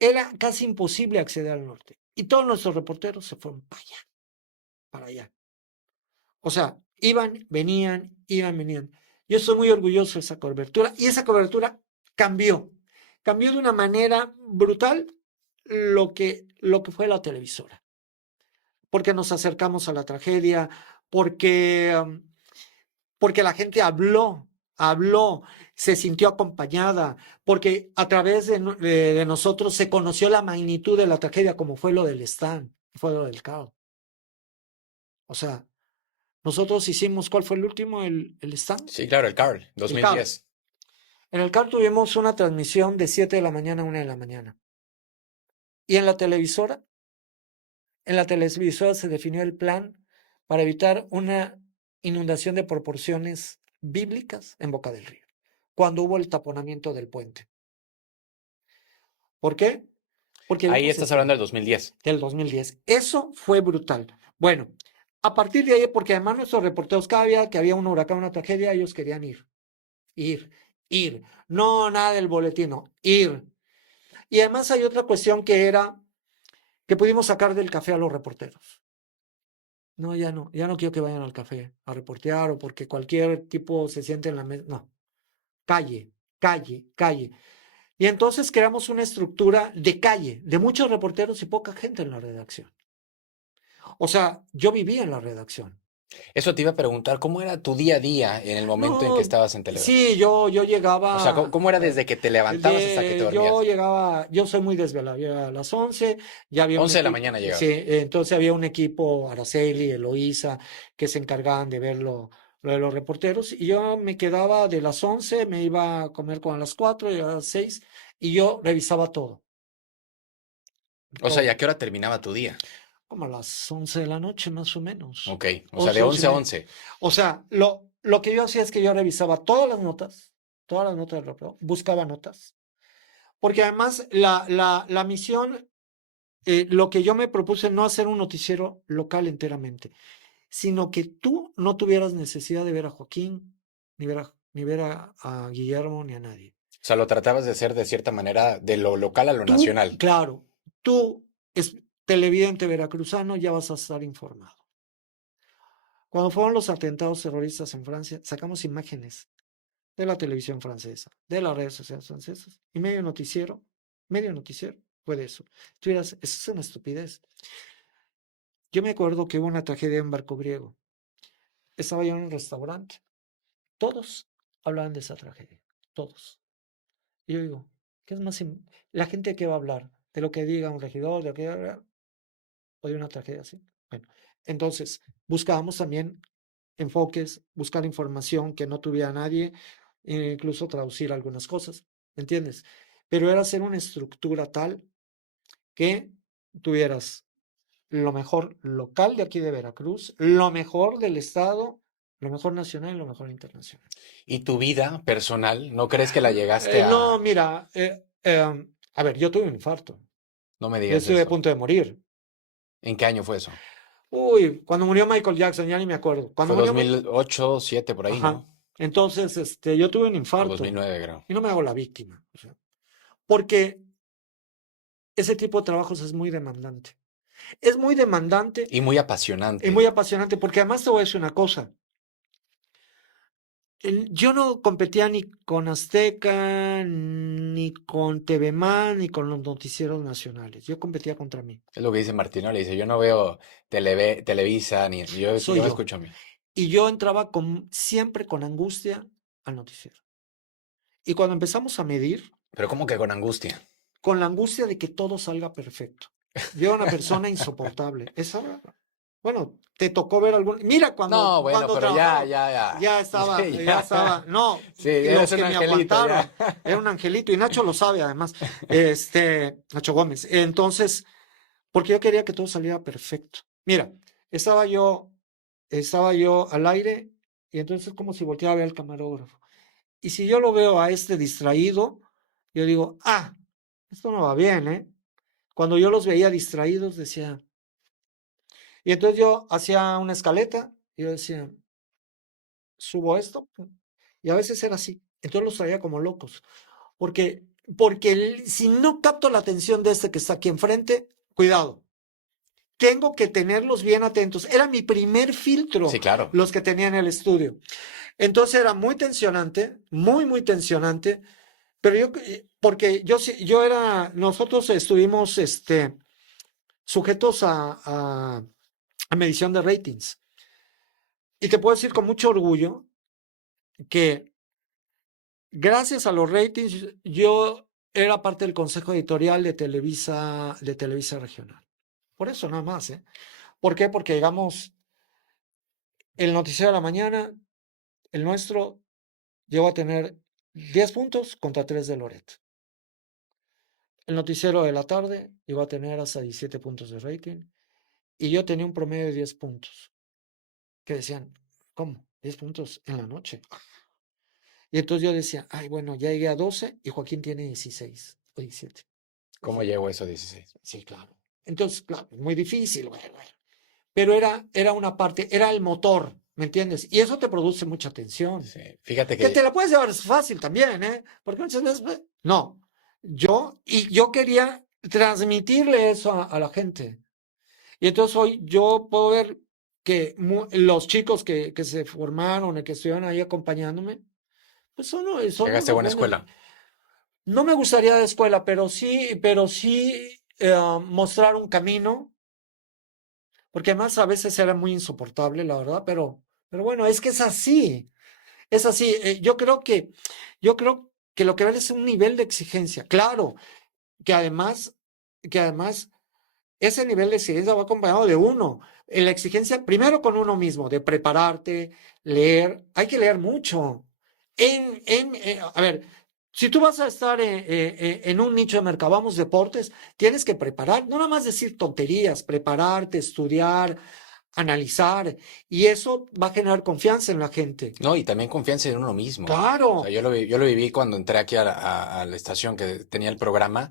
Era casi imposible acceder al norte. Y todos nuestros reporteros se fueron para allá, para allá. O sea, iban, venían. Yo estoy muy orgulloso de esa cobertura. Y esa cobertura cambió. Cambió de una manera brutal lo que fue la televisora. Porque nos acercamos a la tragedia, porque la gente habló, se sintió acompañada, porque a través de nosotros se conoció la magnitud de la tragedia, como fue lo del stand, fue lo del caos. O sea, nosotros hicimos, ¿cuál fue el último? El stand, Sí, claro, el Carl, el CAR. 2010. En el CAR tuvimos una transmisión de 7 de la mañana a 1 de la mañana. Y en la televisora se definió el plan para evitar una inundación de proporciones bíblicas en Boca del Río, cuando hubo el taponamiento del puente. ¿Por qué? Porque Ahí vimos estás hablando del 2010. del 2010. Eso fue brutal. Bueno, a partir de ahí, porque además nuestros reporteros, cada día que había un huracán, una tragedia, ellos querían ir. No, nada del boletín, no, ir. Y además hay otra cuestión que era que pudimos sacar del café a los reporteros. No, ya no quiero que vayan al café a reportear o porque cualquier tipo se siente en la mesa. No, calle, calle, calle. Y entonces creamos una estructura de calle, de muchos reporteros y poca gente en la redacción. O sea, yo vivía en la redacción. Eso te iba a preguntar, ¿cómo era tu día a día en el momento en que No, estabas en Televisa? sí, yo O sea, llegaba, ¿cómo era desde que te levantabas hasta que te yo dormías? llegaba, yo soy muy desvelado, yo a las 11 ya había un 11 de la equipo, mañana sí, llegabas. entonces había un equipo, Araceli, Eloísa, que se encargaban de ver lo de los reporteros, y yo me quedaba de las 11, me iba a comer como a las 4 y a las 6, y yo revisaba todo, O sea, ¿y todo, a qué hora terminaba tu día? como a las 11 de la noche más o menos, Ok, o sea, de 11, 11 y 11 a media. 11. O sea, lo que yo hacía es que yo revisaba todas las notas del reportero, buscaba notas. Porque además la misión, lo que yo me propuse no hacer un noticiero local enteramente, sino que tú no tuvieras necesidad de ver a Joaquín, ni ver a Guillermo, ni a nadie. O sea, lo tratabas de hacer de cierta manera de lo local a lo Tú, nacional. claro, tú, es televidente veracruzano, ya vas a estar informado. Cuando fueron los atentados terroristas en Francia, sacamos imágenes de la televisión francesa, de las redes sociales francesas, y medio noticiero fue de eso. Tú dirás, eso es una estupidez. Yo me acuerdo que hubo una tragedia en Barco Griego. Estaba yo en un restaurante. Todos hablaban de esa tragedia. Todos. Y yo digo, ¿qué es más? ¿La gente qué va a hablar? ¿De lo que diga un regidor? ¿De lo que diga, o de una tragedia así? Bueno, entonces buscábamos también enfoques, buscar información que no tuviera nadie, e incluso traducir algunas cosas. ¿Entiendes? Pero era hacer una estructura tal que tuvieras lo mejor local de aquí de Veracruz, lo mejor del estado, lo mejor nacional y lo mejor internacional. ¿Y tu vida personal, no crees que la llegaste No, a... mira, a ver, yo tuve un infarto. No me Yo digas estuve a eso. punto de morir. ¿En qué año fue eso? Uy, cuando murió Michael Jackson, ya ni me acuerdo. Cuando Fue murió, 2008, 7 por ahí, ajá. ¿no? Entonces, yo tuve un O infarto 2009, creo. y no me hago la víctima, o sea, porque ese tipo de trabajos es muy demandante. Es muy demandante Y muy y muy apasionante. apasionante, porque además te voy a decir una cosa. Yo no competía ni con Azteca, ni con TV ni con los noticieros nacionales. Yo competía contra mí. Es lo que dice Martino, le dice, yo no veo Televisa, ni Soy yo me yo. escucho a mí. Y yo entraba siempre con angustia al noticiero. Y cuando empezamos a medir, Pero ¿cómo que con angustia? con la angustia de que todo salga perfecto. Yo era una persona insoportable. Bueno, te tocó ver algún. Mira, cuando, No, bueno, cuando pero ya, trabajaba, ya, ya. ya estaba, Sí, ya ya. estaba. No, Sí, y eres los un que me angelito, ya. aguantaron. Era un angelito, y Nacho lo sabe, además. Nacho Gómez. Entonces, porque yo quería que todo saliera perfecto. Mira, estaba yo, estaba yo al aire, y entonces es como si volteara a ver al camarógrafo. Y si yo lo veo a este distraído, yo digo, esto no va bien, ¿eh? Cuando yo los veía distraídos, decía, y entonces yo hacía una escaleta, y yo decía, subo esto, y a veces era así. Entonces los traía como locos, porque si no capto la atención de este que está aquí enfrente, cuidado, tengo que tenerlos bien atentos. Era mi primer filtro, Sí, claro. los que tenía en el estudio. Entonces era muy tensionante, muy, muy tensionante, pero porque nosotros estuvimos, sujetos a medición de ratings. Y te puedo decir con mucho orgullo que gracias a los ratings yo era parte del consejo editorial de Televisa Regional. Por eso nada más, ¿eh? ¿Por qué? Porque digamos, el noticiero de la mañana, el nuestro, llegó a tener 10 puntos contra 3 de Loret. El noticiero de la tarde llegó a tener hasta 17 puntos de rating y yo tenía un promedio de 10 puntos. Que decían, ¿cómo? 10 puntos en la noche. Y entonces yo decía, ay, bueno, ya llegué a 12 y Joaquín tiene 16 o 17. ¿Cómo Dije, llego a eso 16? sí, claro. Entonces, claro, muy difícil, güey, güey. Pero era una parte, era el motor, ¿me entiendes? Y eso te produce mucha tensión. Sí. Fíjate Que te que la puedes llevar fácil también, ¿eh? Porque muchas veces, no. Yo quería transmitirle eso a la gente. Y entonces hoy yo puedo ver que los chicos que se formaron y que estuvieron ahí acompañándome, pues son llegaste a unos buena buenos. escuela. No me gustaría de escuela, pero sí mostrar un camino. porque además a veces era muy insoportable, la verdad, pero bueno, es que es así, es así. Yo creo que lo que vale es un nivel de exigencia, claro, que además, que además ese nivel de exigencia va acompañado de uno. La exigencia, primero con uno mismo, de prepararte, leer. Hay que leer mucho. A ver, si tú vas a estar en un nicho de mercado, vamos, deportes, tienes que preparar, no nada más decir tonterías, prepararte, estudiar, analizar, y eso va a generar confianza en la gente. No, y también confianza en uno mismo. O sea, Claro, yo lo viví cuando entré aquí a la estación que tenía el programa.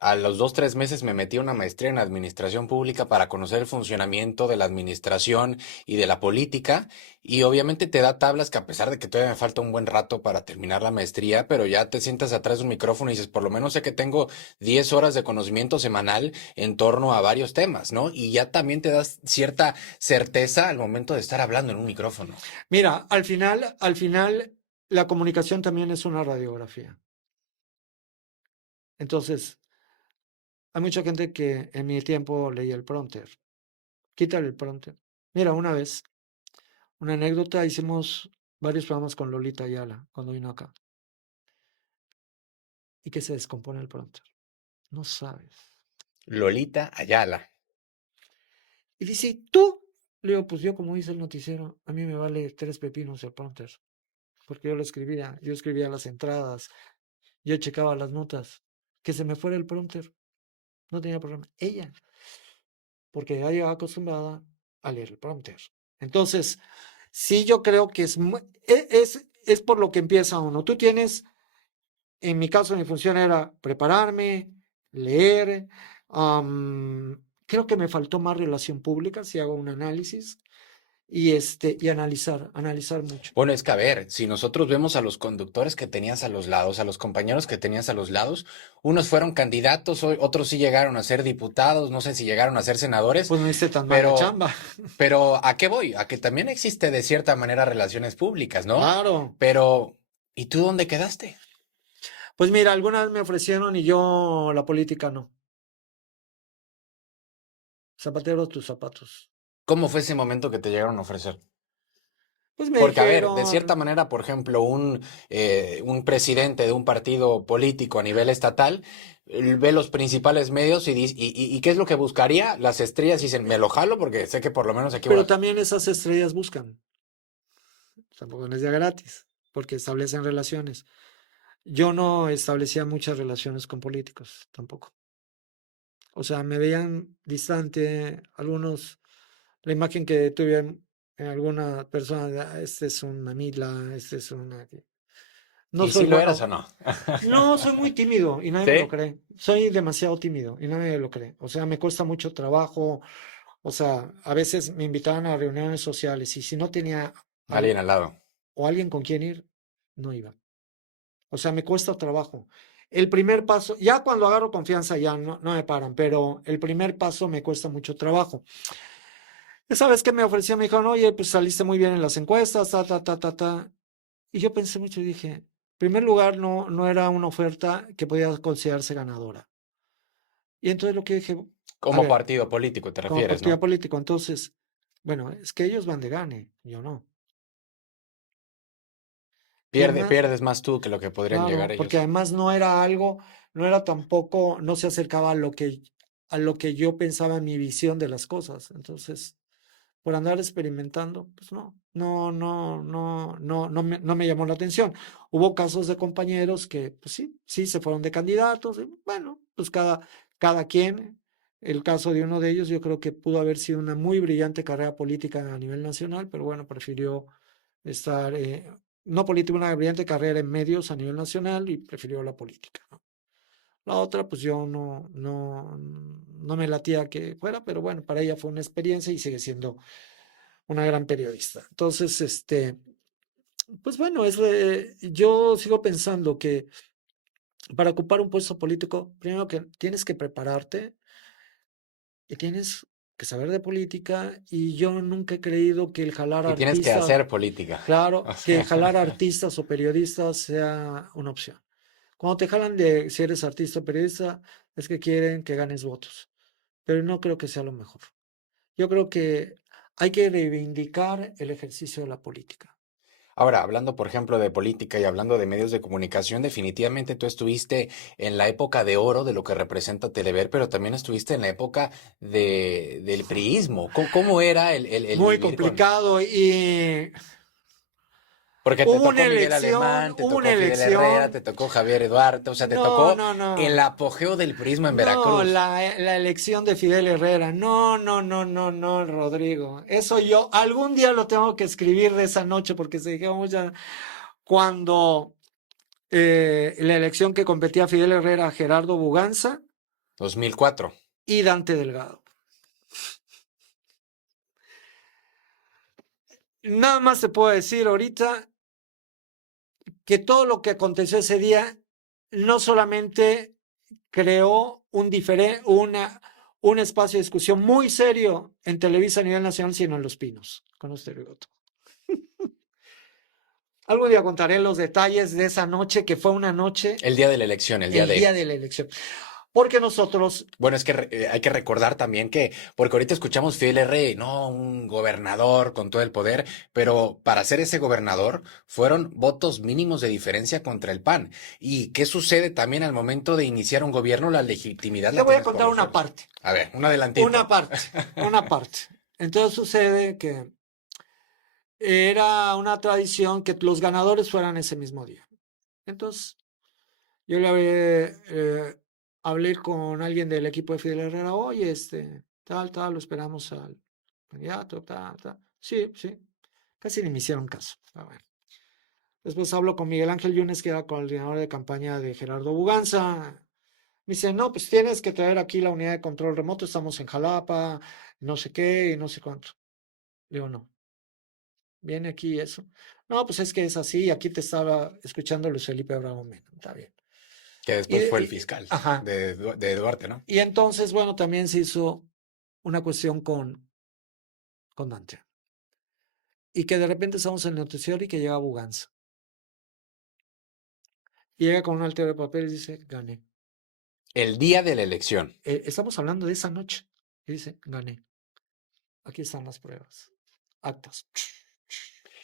A los 2, 3 meses me metí a una maestría en administración pública para conocer el funcionamiento de la administración y de la política. Y obviamente te da tablas que, a pesar de que todavía me falta un buen rato para terminar la maestría, pero ya te sientas atrás de un micrófono y dices, por lo menos sé que tengo 10 horas de conocimiento semanal en torno a varios temas, ¿no? Y ya también te das cierta certeza al momento de estar hablando en un micrófono. mira, al final, la comunicación también es una radiografía. Entonces, hay mucha gente que en mi tiempo leía el prompter. Quítale el prompter. Mira, una vez, una anécdota, hicimos varios programas con Lolita Ayala cuando vino acá. Y que se descompone el prompter. No sabes. Lolita Ayala. Y dice, ¿tú? Le digo, pues yo como hice el noticiero, a mí me vale tres pepinos el prompter. Porque yo escribía las entradas, yo checaba las notas. Que se me fuera el prompter, no tenía problema. Ella, porque ya llevaba acostumbrada a leer el prompter. Entonces, sí, yo creo que es por lo que empieza uno. Tú tienes, en mi caso, mi función era prepararme, leer. Creo que me faltó más relación pública si hago un análisis y analizar mucho. Bueno, es que a ver, si nosotros vemos a los conductores que tenías a los lados, a los compañeros que tenías a los lados, unos fueron candidatos, otros sí llegaron a ser diputados, no sé si llegaron a ser senadores, Pues no hice tan mala pero, chamba. pero ¿a qué voy? A que también existe de cierta manera relaciones públicas, ¿no? Claro. Pero, ¿y tú dónde quedaste? Pues mira, alguna vez me ofrecieron y yo la política no. Zapatero tus zapatos. ¿Cómo fue ese momento que te llegaron a ofrecer? Pues me Porque, a ver, de cierta dijeron, manera, por ejemplo, un presidente de un partido político a nivel estatal ve los principales medios y dice, ¿y qué es lo que buscaría? Las estrellas y dicen, me lo jalo porque sé que por lo menos aquí pero va. también esas estrellas buscan. Tampoco no es de gratis, porque establecen relaciones. Yo no establecía muchas relaciones con políticos, tampoco. O sea, me veían distante, algunos, la imagen que tuve en alguna persona, este es un mamila, este es una... No ¿Y soy si lo eras bueno, o no? no, soy muy tímido y nadie me lo ¿Sí? cree. Soy demasiado tímido y nadie me lo cree. O sea, me cuesta mucho trabajo. O sea, a veces me invitaban a reuniones sociales y si no tenía Alguien al- al lado. o alguien con quien ir, no iba. O sea, me cuesta trabajo. El primer paso, ya cuando agarro confianza ya no me paran, pero el primer paso me cuesta mucho trabajo. Esa vez que me ofreció, me dijeron, oye, pues saliste muy bien en las encuestas, ta, ta, ta, ta, ta. Y yo pensé mucho y dije, en primer lugar, no era una oferta que podía considerarse ganadora. Y entonces lo que dije, a Como ver, partido político, te como refieres, partido ¿no? político, entonces, bueno, es que ellos van de gane, yo no. Y además, Pierdes más tú que lo que podrían llegar claro, porque ellos. además no era algo, no era tampoco, no se acercaba a lo que yo pensaba en mi visión de las cosas. Entonces, por andar experimentando, pues no me llamó la atención. Hubo casos de compañeros que, pues sí, se fueron de candidatos. Y bueno, pues cada quien. El caso de uno de ellos, yo creo que pudo haber sido una muy brillante carrera política a nivel nacional, pero bueno, prefirió estar, no política, una brillante carrera en medios a nivel nacional y prefirió la política, ¿no? La otra, pues yo no me latía que fuera, pero bueno, para ella fue una experiencia y sigue siendo una gran periodista. Entonces, pues bueno, yo sigo pensando que para ocupar un puesto político, primero que tienes que prepararte y tienes que saber de política y yo nunca he creído que el jalar Y tienes que artistas, hacer política. claro, O que jalar sea, artistas o periodistas sea una opción. Cuando te jalan de si eres artista o periodista, es que quieren que ganes votos, pero no creo que sea lo mejor. Yo creo que hay que reivindicar el ejercicio de la política. Ahora, hablando, por ejemplo, de política y hablando de medios de comunicación, definitivamente tú estuviste en la época de oro de lo que representa Telever, pero también estuviste en la época del priismo. ¿Cómo era el Muy vivir con? complicado y Porque te tocó Miguel Alemán, te hubo una tocó Fidel Herrera, elección. te tocó Javier Duarte, o sea, te No, tocó no, el no. apogeo del priismo en No, Veracruz. la elección de Fidel Herrera. No, no, no, no, no, Rodrigo. Eso yo algún día lo tengo que escribir de esa noche porque se dijeron ya cuando la elección que competía Fidel Herrera, Gerardo Buganza 2004. y Dante Delgado. Nada más se puede decir ahorita que todo lo que aconteció ese día no solamente creó un espacio de discusión muy serio en Televisa a nivel nacional, sino en Los Pinos, con usted, Rigoto. Algún día contaré los detalles de esa noche, que fue una noche, El día de la elección, el día el día de... de la elección. Porque nosotros, Bueno, es que hay que recordar también que, porque ahorita escuchamos Fidel R, no, un gobernador con todo el poder, pero para ser ese gobernador fueron votos mínimos de diferencia contra el PAN. ¿Y qué sucede también al momento de iniciar un gobierno? La legitimidad te la voy a tienes por contar los una suelos. parte, A ver, un una adelantito. parte, una parte. Entonces sucede que era una tradición que los ganadores fueran ese mismo día. Entonces, yo hablé con alguien del equipo de Fidel Herrera, oye, tal, lo esperamos al candidato, tal. Sí, sí. Casi ni me hicieron caso. Bueno. Después hablo con Miguel Ángel Yunes, que era coordinador de campaña de Gerardo Buganza. Me dice, no, pues tienes que traer aquí la unidad de control remoto, estamos en Jalapa, no sé qué y no sé cuánto. Digo, no, viene aquí eso. No, pues es que es así, aquí te estaba escuchando Luis Felipe Bravo Mena, está bien. Que Y, después fue el fiscal ajá. de Duarte, ¿no? Y entonces, bueno, también se hizo una cuestión con Dante. Y que de repente estamos en el noticiero y que llega Buganza. Y llega con un altero de papel y dice, gané. El día de la elección. Estamos hablando de esa noche. Y dice, gané. Aquí están las pruebas. Actas.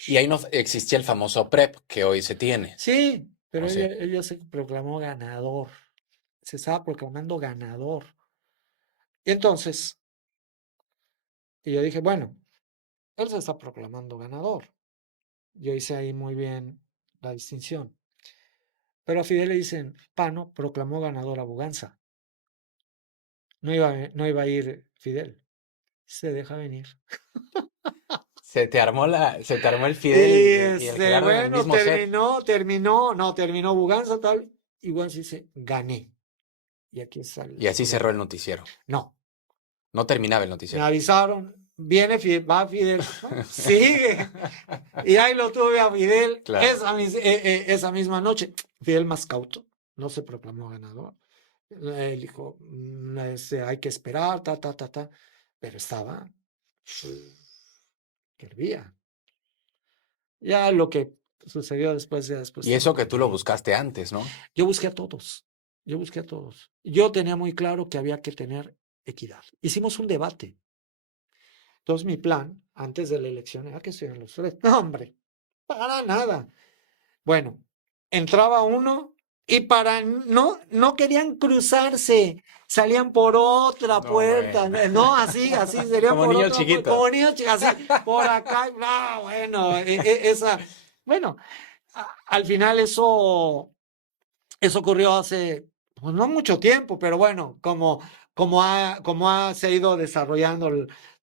Y ahí no existía el famoso PREP que hoy se tiene. Sí, pero ¿O sí? él ya se proclamó ganador. Se estaba proclamando ganador. Y entonces, y yo dije, bueno, él se está proclamando ganador. Yo hice ahí muy bien la distinción. Pero a Fidel le dicen, Pano proclamó ganador a Buganza. No iba a ir Fidel. Se deja venir. Se te armó el Y Fidel y el Gerardo en el bueno, mismo set. terminó Buganza, tal. Igual se dice, gané. Y aquí está Y las así cerró pruebas. el noticiero. No, No terminaba el me noticiero. avisaron, viene Fidel, va Fidel, bueno, sigue. Y ahí lo tuve a Fidel Claro. esa misma noche. Fidel más cauto, no se proclamó ganador. Él dijo, hay que esperar, ta. Pero estaba que hervía. Ya lo que sucedió después, ya después Y te lo eso que tú lo contaré. buscaste antes, ¿no? Yo busqué a todos, yo busqué a todos. Yo tenía muy claro que había que tener equidad. Hicimos un debate. Entonces mi plan, antes de la elección, era que estuvieran los tres. No, hombre, para nada. Bueno, entraba uno y no querían cruzarse, salían por otra No, puerta, bueno. no, así, serían Como por niños otra puerta, como chiquitos. niños, así, por acá, no, bueno, bueno, al final eso ocurrió hace, pues no mucho tiempo, pero bueno, se ha ido desarrollando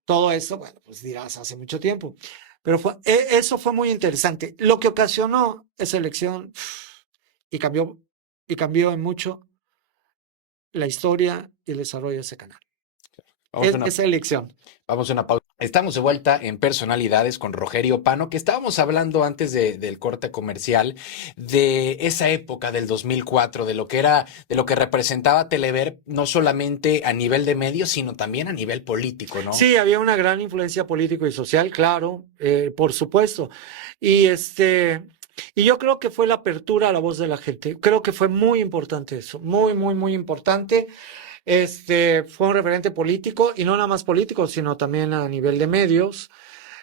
todo eso, bueno, pues dirás, hace mucho tiempo. Pero eso fue muy interesante. Lo que ocasionó esa elección y cambió en mucho la historia y el desarrollo de ese canal. Vamos a una, Esa elección. vamos a una pausa. Estamos de vuelta en Personalidades con Rogerio Pano, que estábamos hablando antes del corte comercial de esa época del 2004, de lo que era, de lo que representaba Telever, no solamente a nivel de medios, sino también a nivel político, ¿no? Sí, había una gran influencia político y social, claro, por supuesto. Y y yo creo que fue la apertura a la voz de la gente. Creo que fue muy importante eso, muy, muy, muy importante. Fue un referente político y no nada más político, sino también a nivel de medios.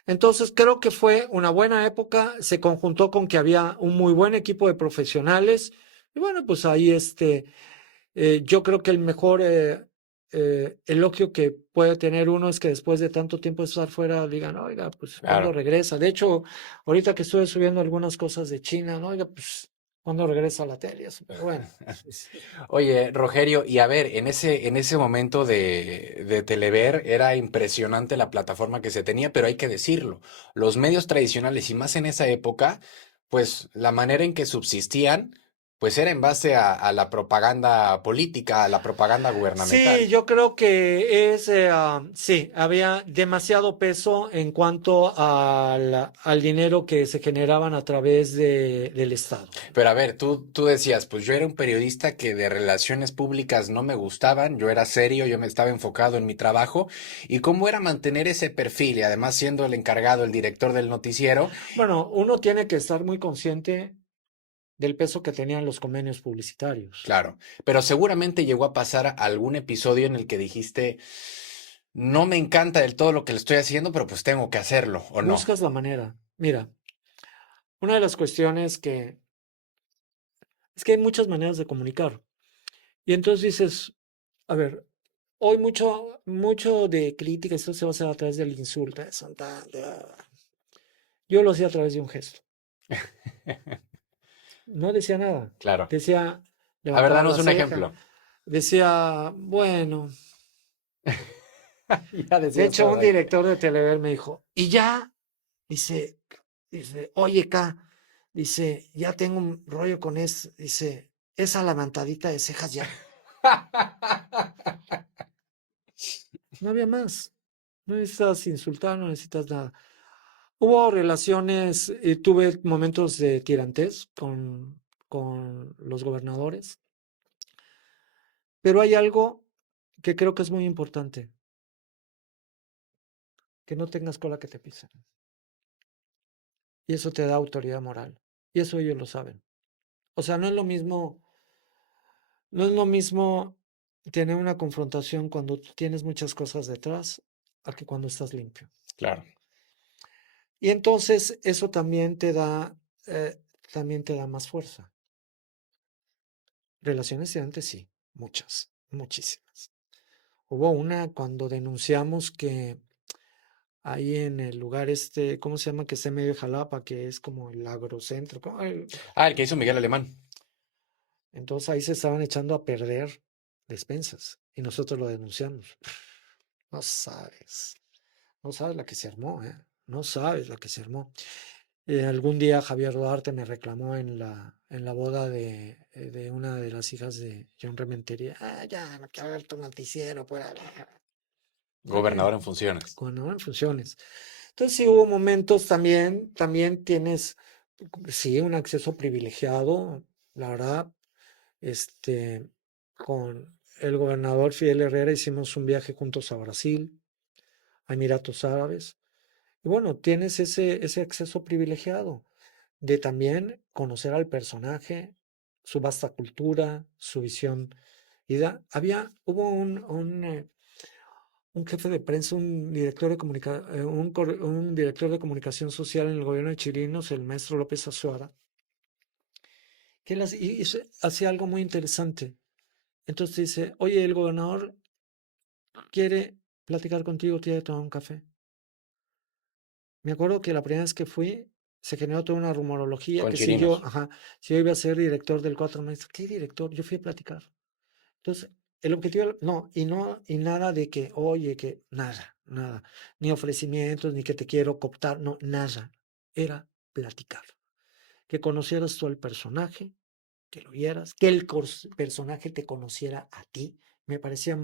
Entonces creo que fue una buena época, se conjuntó con que había un muy buen equipo de profesionales y bueno, pues ahí yo creo que el mejor elogio que puede tener uno es que después de tanto tiempo de estar fuera digan, oiga, pues ¿cuándo Claro. regresa? De hecho, ahorita que estuve subiendo algunas cosas de China, ¿no? Oiga, pues ¿cuándo regresa a la tele? Eso, pero bueno, Oye, Rogerio, y a ver, en ese momento de Telever era impresionante la plataforma que se tenía, pero hay que decirlo, los medios tradicionales y más en esa época, pues la manera en que subsistían, pues era en base a la propaganda política, a la propaganda sí, gubernamental. yo creo que sí, había demasiado peso en cuanto al dinero que se generaban a través del Estado. Pero a ver, tú decías, pues yo era un periodista que de relaciones públicas no me gustaban, yo era serio, yo me estaba enfocado en mi trabajo, y cómo era mantener ese perfil, y además siendo el encargado, el director del noticiero. Bueno, uno tiene que estar muy consciente del peso que tenían los convenios publicitarios. Claro, pero seguramente llegó a pasar algún episodio en el que dijiste, no me encanta del todo lo que le estoy haciendo, pero pues tengo que hacerlo, ¿o no? Buscas la manera. Mira, una de las cuestiones que es que hay muchas maneras de comunicar. Y entonces dices, a ver, hoy mucho de crítica, esto se va a hacer a través del insulto, de Santa. Yo lo hacía a través de un gesto. No decía nada. Claro. Decía, A ver, levantaba danos la un ceja, ejemplo. decía, bueno. Ya De decías hecho, un todo ahí. director de Telever me dijo, y ya, dice, oye, dice, ya tengo un rollo con dice, esa levantadita de cejas ya. No había más. No necesitas insultar, no necesitas nada. Hubo relaciones, tuve momentos de tirantes con los gobernadores, pero hay algo que creo que es muy importante, que no tengas cola que te pisen. Y eso te da autoridad moral. Y eso ellos lo saben. O sea, no es lo mismo tener una confrontación cuando tú tienes muchas cosas detrás a que cuando estás limpio. Claro. Y entonces eso también te da más fuerza. Relaciones de antes sí, muchas, muchísimas. Hubo una cuando denunciamos que ahí en el lugar ¿cómo se llama? Que está en medio de Jalapa, que es como el agrocentro. Ah, el que hizo Miguel Alemán. Entonces ahí se estaban echando a perder despensas y nosotros lo denunciamos. No sabes, no sabes la que se armó, ¿eh? No sabes la que se armó. Algún día Javier Duarte me reclamó en la boda de una de las hijas de John Rementería. Ya, no quiero ver tu noticiero, pues. Gobernador en funciones. Cuando en funciones. Entonces sí hubo momentos también tienes, sí, un acceso privilegiado, la verdad, este, con el gobernador Fidel Herrera hicimos un viaje juntos a Brasil, a Emiratos Árabes. Y bueno, tienes ese acceso privilegiado de también conocer al personaje, su vasta cultura, su visión. Hubo un jefe de prensa, un director de comunicación social en el gobierno de Chirinos, el maestro López Azuara, que él hacía algo muy interesante. Entonces dice, oye, el gobernador quiere platicar contigo, quiere tomar un café. Me acuerdo que la primera vez que fui, se generó toda una rumorología Con que si yo, Chirinos. ajá, si yo iba a ser director del Cuatro Meses. ¿Qué director? Yo fui a platicar. Entonces, el objetivo, no, y nada de que, oye, que nada, nada, ni ofrecimientos, ni que te quiero cooptar, no, nada. Era platicar. Que conocieras tú al personaje, que lo vieras, que el personaje te conociera a ti. Me parecía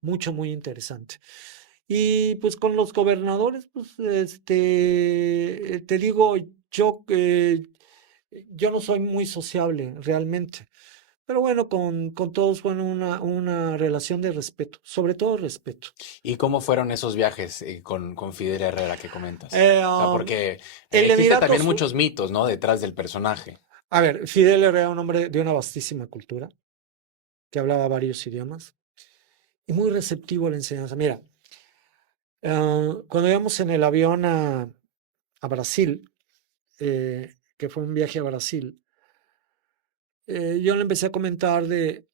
mucho, muy interesante. Y pues con los gobernadores, pues te digo, yo no soy muy sociable realmente, pero bueno, con todos fue una relación de respeto, sobre todo respeto. ¿Y cómo fueron esos viajes con Fidel Herrera que comentas? Eh, O sea, um, porque el de existe también Emiratos, muchos mitos, ¿no? Detrás del personaje. a ver, Fidel era un hombre de una vastísima cultura, que hablaba varios idiomas. y muy receptivo a la enseñanza. Mira, cuando íbamos en el avión a Brasil, que fue un viaje a Brasil, yo le empecé a comentar de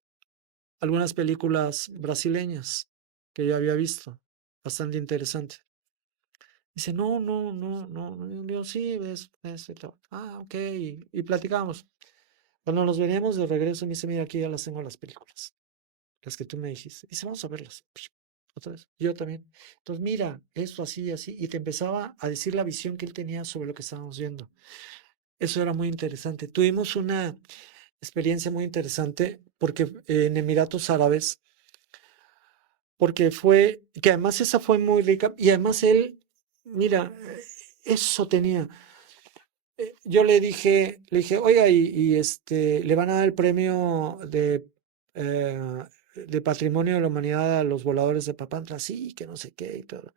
algunas películas brasileñas que yo había visto, bastante interesante. Dice, no, no, no, no, no. Y yo, sí, ves, y todo. Ah, ok, y platicamos. Cuando nos veníamos de regreso, me dice, mira, aquí ya las tengo las películas, las que tú me dijiste. Dice, vamos a verlas. Otra vez, yo también. Entonces, mira, esto así, así, y te empezaba a decir la visión que él tenía sobre lo que estábamos viendo. Eso era muy interesante. Tuvimos una experiencia muy interesante porque en Emiratos Árabes, porque fue, que además esa fue muy rica, y además él, mira, eso tenía. Yo le dije, oiga, le van a dar el premio de Patrimonio de la Humanidad a los voladores de Papantla, sí, que no sé qué y todo.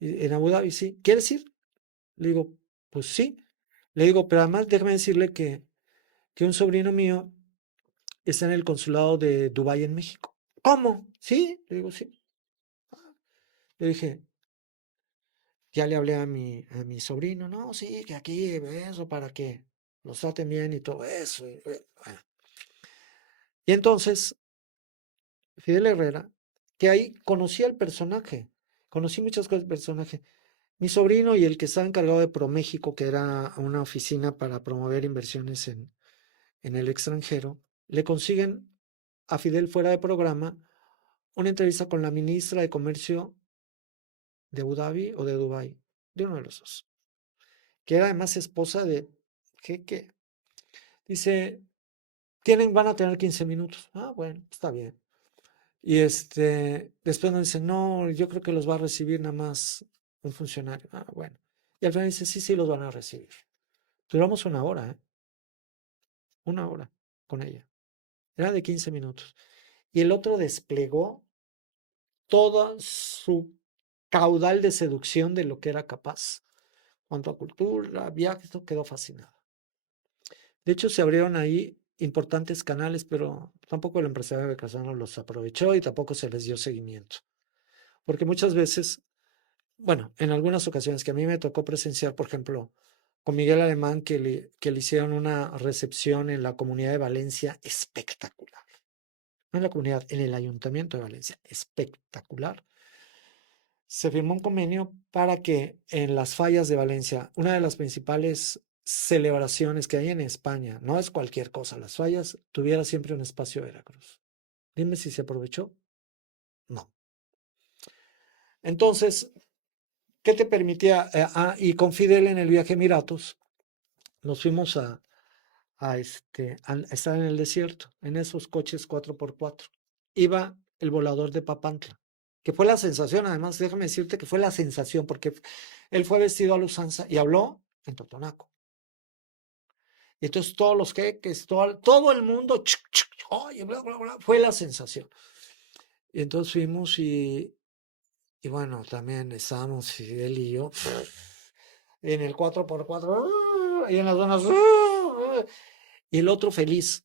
En Abu Dhabi, sí. ¿Quieres ir? Le digo, pues sí. Le digo, pero además déjame decirle que un sobrino mío está en el consulado de Dubái en México. ¿Cómo? ¿Sí? Le digo, sí. Le dije, ya le hablé a mi sobrino, no, sí, que aquí, eso, para que los traten bien y todo eso. Bueno. Y entonces, Fidel Herrera, que ahí conocí al personaje, conocí muchas cosas del personaje. Mi sobrino y el que estaba encargado de ProMéxico, que era una oficina para promover inversiones en el extranjero, le consiguen a Fidel fuera de programa una entrevista con la ministra de Comercio de Abu Dhabi o de Dubái, de uno de los dos, que era además esposa de Jeque. Dice, van a tener 15 minutos. Ah, bueno, está bien. Y después nos dice, no, yo creo que los va a recibir nada más un funcionario. Ah, bueno. Y al final dice, sí, sí, los van a recibir. Duramos una hora, ¿eh? Una hora con ella. Era de 15 minutos. Y el otro desplegó todo su caudal de seducción de lo que era capaz. Cuanto a cultura, viajes, todo quedó fascinado. De hecho, se abrieron ahí importantes canales, pero tampoco el empresario de Casano los aprovechó y tampoco se les dio seguimiento. Porque muchas veces, bueno, en algunas ocasiones que a mí me tocó presenciar, por ejemplo, con Miguel Alemán, que le hicieron una recepción en la comunidad de Valencia espectacular. No en la comunidad, en el ayuntamiento de Valencia, espectacular. Se firmó un convenio para que en las fallas de Valencia, una de las principales celebraciones que hay en España, no es cualquier cosa, las fallas, tuviera siempre un espacio de Veracruz. Dime si se aprovechó. No. Entonces, ¿qué te permitía? Y con Fidel en el viaje a Emiratos, nos fuimos a estar en el desierto, en esos coches 4x4. Iba el volador de Papantla, que fue la sensación, además, déjame decirte que fue la sensación, porque él fue vestido a la usanza y habló en totonaco. Y entonces todos los jeques, todo el mundo, oye, bla, bla, bla, fue la sensación. Y entonces fuimos y bueno, también estábamos Fidel y yo en el 4x4 y en las zonas y el otro feliz.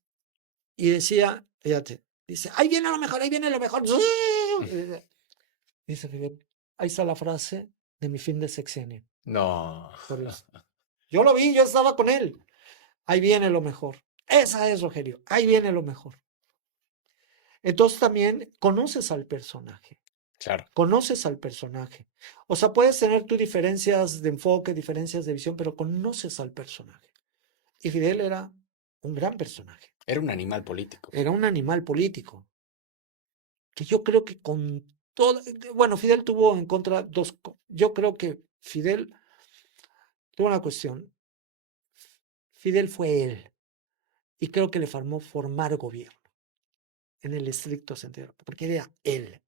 Y decía, fíjate, dice, ahí viene lo mejor, ahí viene lo mejor. Dice Fidel, ahí está la frase de mi fin de sexenio. No. Por eso. Yo lo vi, yo estaba con él. Ahí viene lo mejor. Esa es, Rogelio, ahí viene lo mejor. Entonces también conoces al personaje. Claro. Conoces al personaje. O sea, puedes tener tus diferencias de enfoque, diferencias de visión, pero conoces al personaje. Y Fidel era un gran personaje. Era un animal político. Era un animal político. Que yo creo que con todo, bueno, Fidel tuvo en contra yo creo que Fidel tuvo una cuestión. Fidel fue él. Y creo que le formó formar gobierno, en el estricto sentido, porque era él.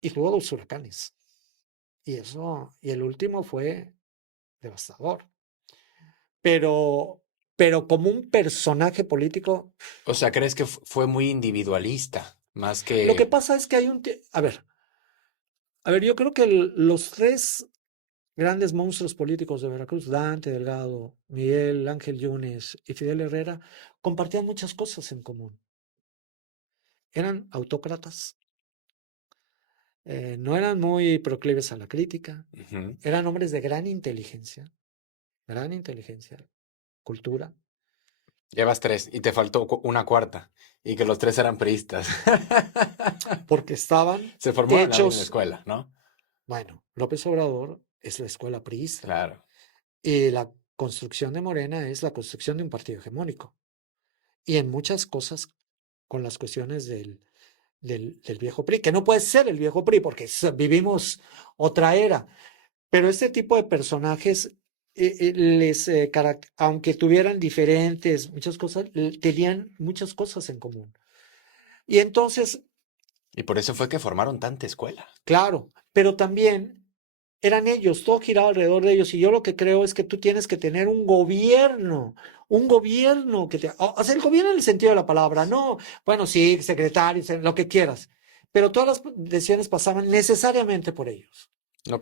Y tuvo dos huracanes. Y el último fue devastador. Pero, pero como un personaje político, O sea, ¿crees que fue muy individualista? Más lo que que... pasa es que hay a ver, yo creo que los tres grandes monstruos políticos de Veracruz, Dante Delgado, Miguel Ángel Yunes y Fidel Herrera, compartían muchas cosas en común. eran autócratas, no eran muy proclives a la crítica, Ujú. eran hombres de gran inteligencia, cultura, Llevas tres y te faltó una cuarta. Y que los tres eran priistas. porque estaban Se formaron en la misma hechos, escuela, ¿no? bueno, López Obrador es la escuela priista Claro. y la construcción de Morena es la construcción de un partido hegemónico. Y en muchas cosas con las cuestiones del viejo PRI, que no puede ser el viejo PRI porque vivimos otra era, pero este tipo de personajes, aunque tuvieran diferentes, muchas cosas, tenían muchas cosas en común. Y entonces, Y por eso fue que formaron tanta escuela. claro, pero también eran ellos, todo giraba alrededor de ellos. Y yo lo que creo es que tú tienes que tener un gobierno que te, o sea, el gobierno en el sentido de la palabra, no, bueno, sí, secretarios, lo que quieras, pero todas las decisiones pasaban necesariamente por ellos. ¿No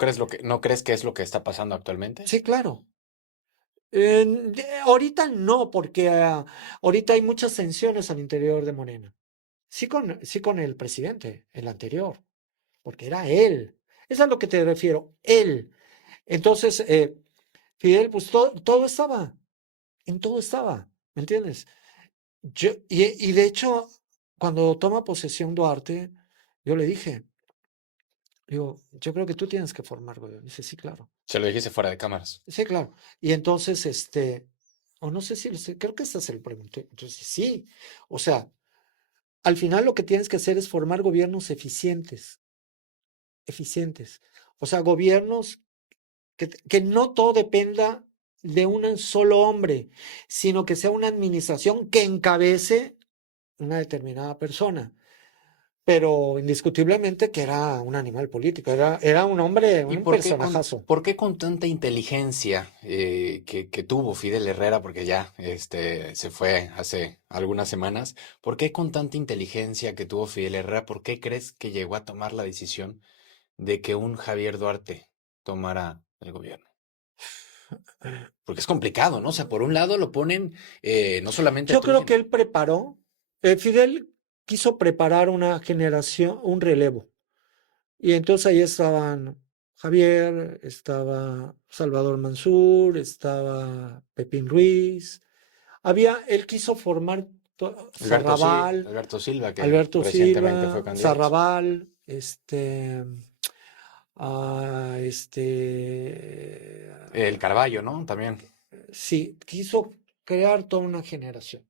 crees que es lo que está pasando actualmente? Sí, claro. Ahorita no, porque ahorita hay muchas tensiones al interior de Morena. Sí con el presidente, el anterior, porque era él. Es a lo que te refiero, él. Entonces, Fidel, pues todo estaba, en todo estaba, ¿me entiendes? Y de hecho, cuando toma posesión Duarte, yo le dije, digo, yo creo que tú tienes que formar gobierno. Dice, sí, claro, Se lo dijiste fuera de cámaras. sí, claro. Y entonces, o no sé si, creo que esta se lo pregunté. Entonces, sí, o sea, al final lo que tienes que hacer es formar gobiernos eficientes, eficientes. O sea, gobiernos que no todo dependa de un solo hombre, sino que sea una administración que encabece una determinada persona. Pero indiscutiblemente que era un animal político, era un hombre, ¿Y un personajazo. por qué con tanta inteligencia que tuvo Fidel Herrera, porque ya se fue hace algunas semanas, por qué con tanta inteligencia que tuvo Fidel Herrera, por qué crees que llegó a tomar la decisión de que un Javier Duarte tomara el gobierno? Porque es complicado, ¿no? O sea, por un lado lo ponen, no solamente Yo tú, creo que sino... él preparó, Fidel quiso preparar una generación, un relevo. Y entonces ahí estaban Javier, estaba Salvador Mansur, estaba Pepín Ruiz. Él quiso formar Zarrabal, Alberto Silva, que Alberto recientemente fue Silva, candidato. Zarrabal, El Carballo, ¿no? También. sí, quiso crear toda una generación.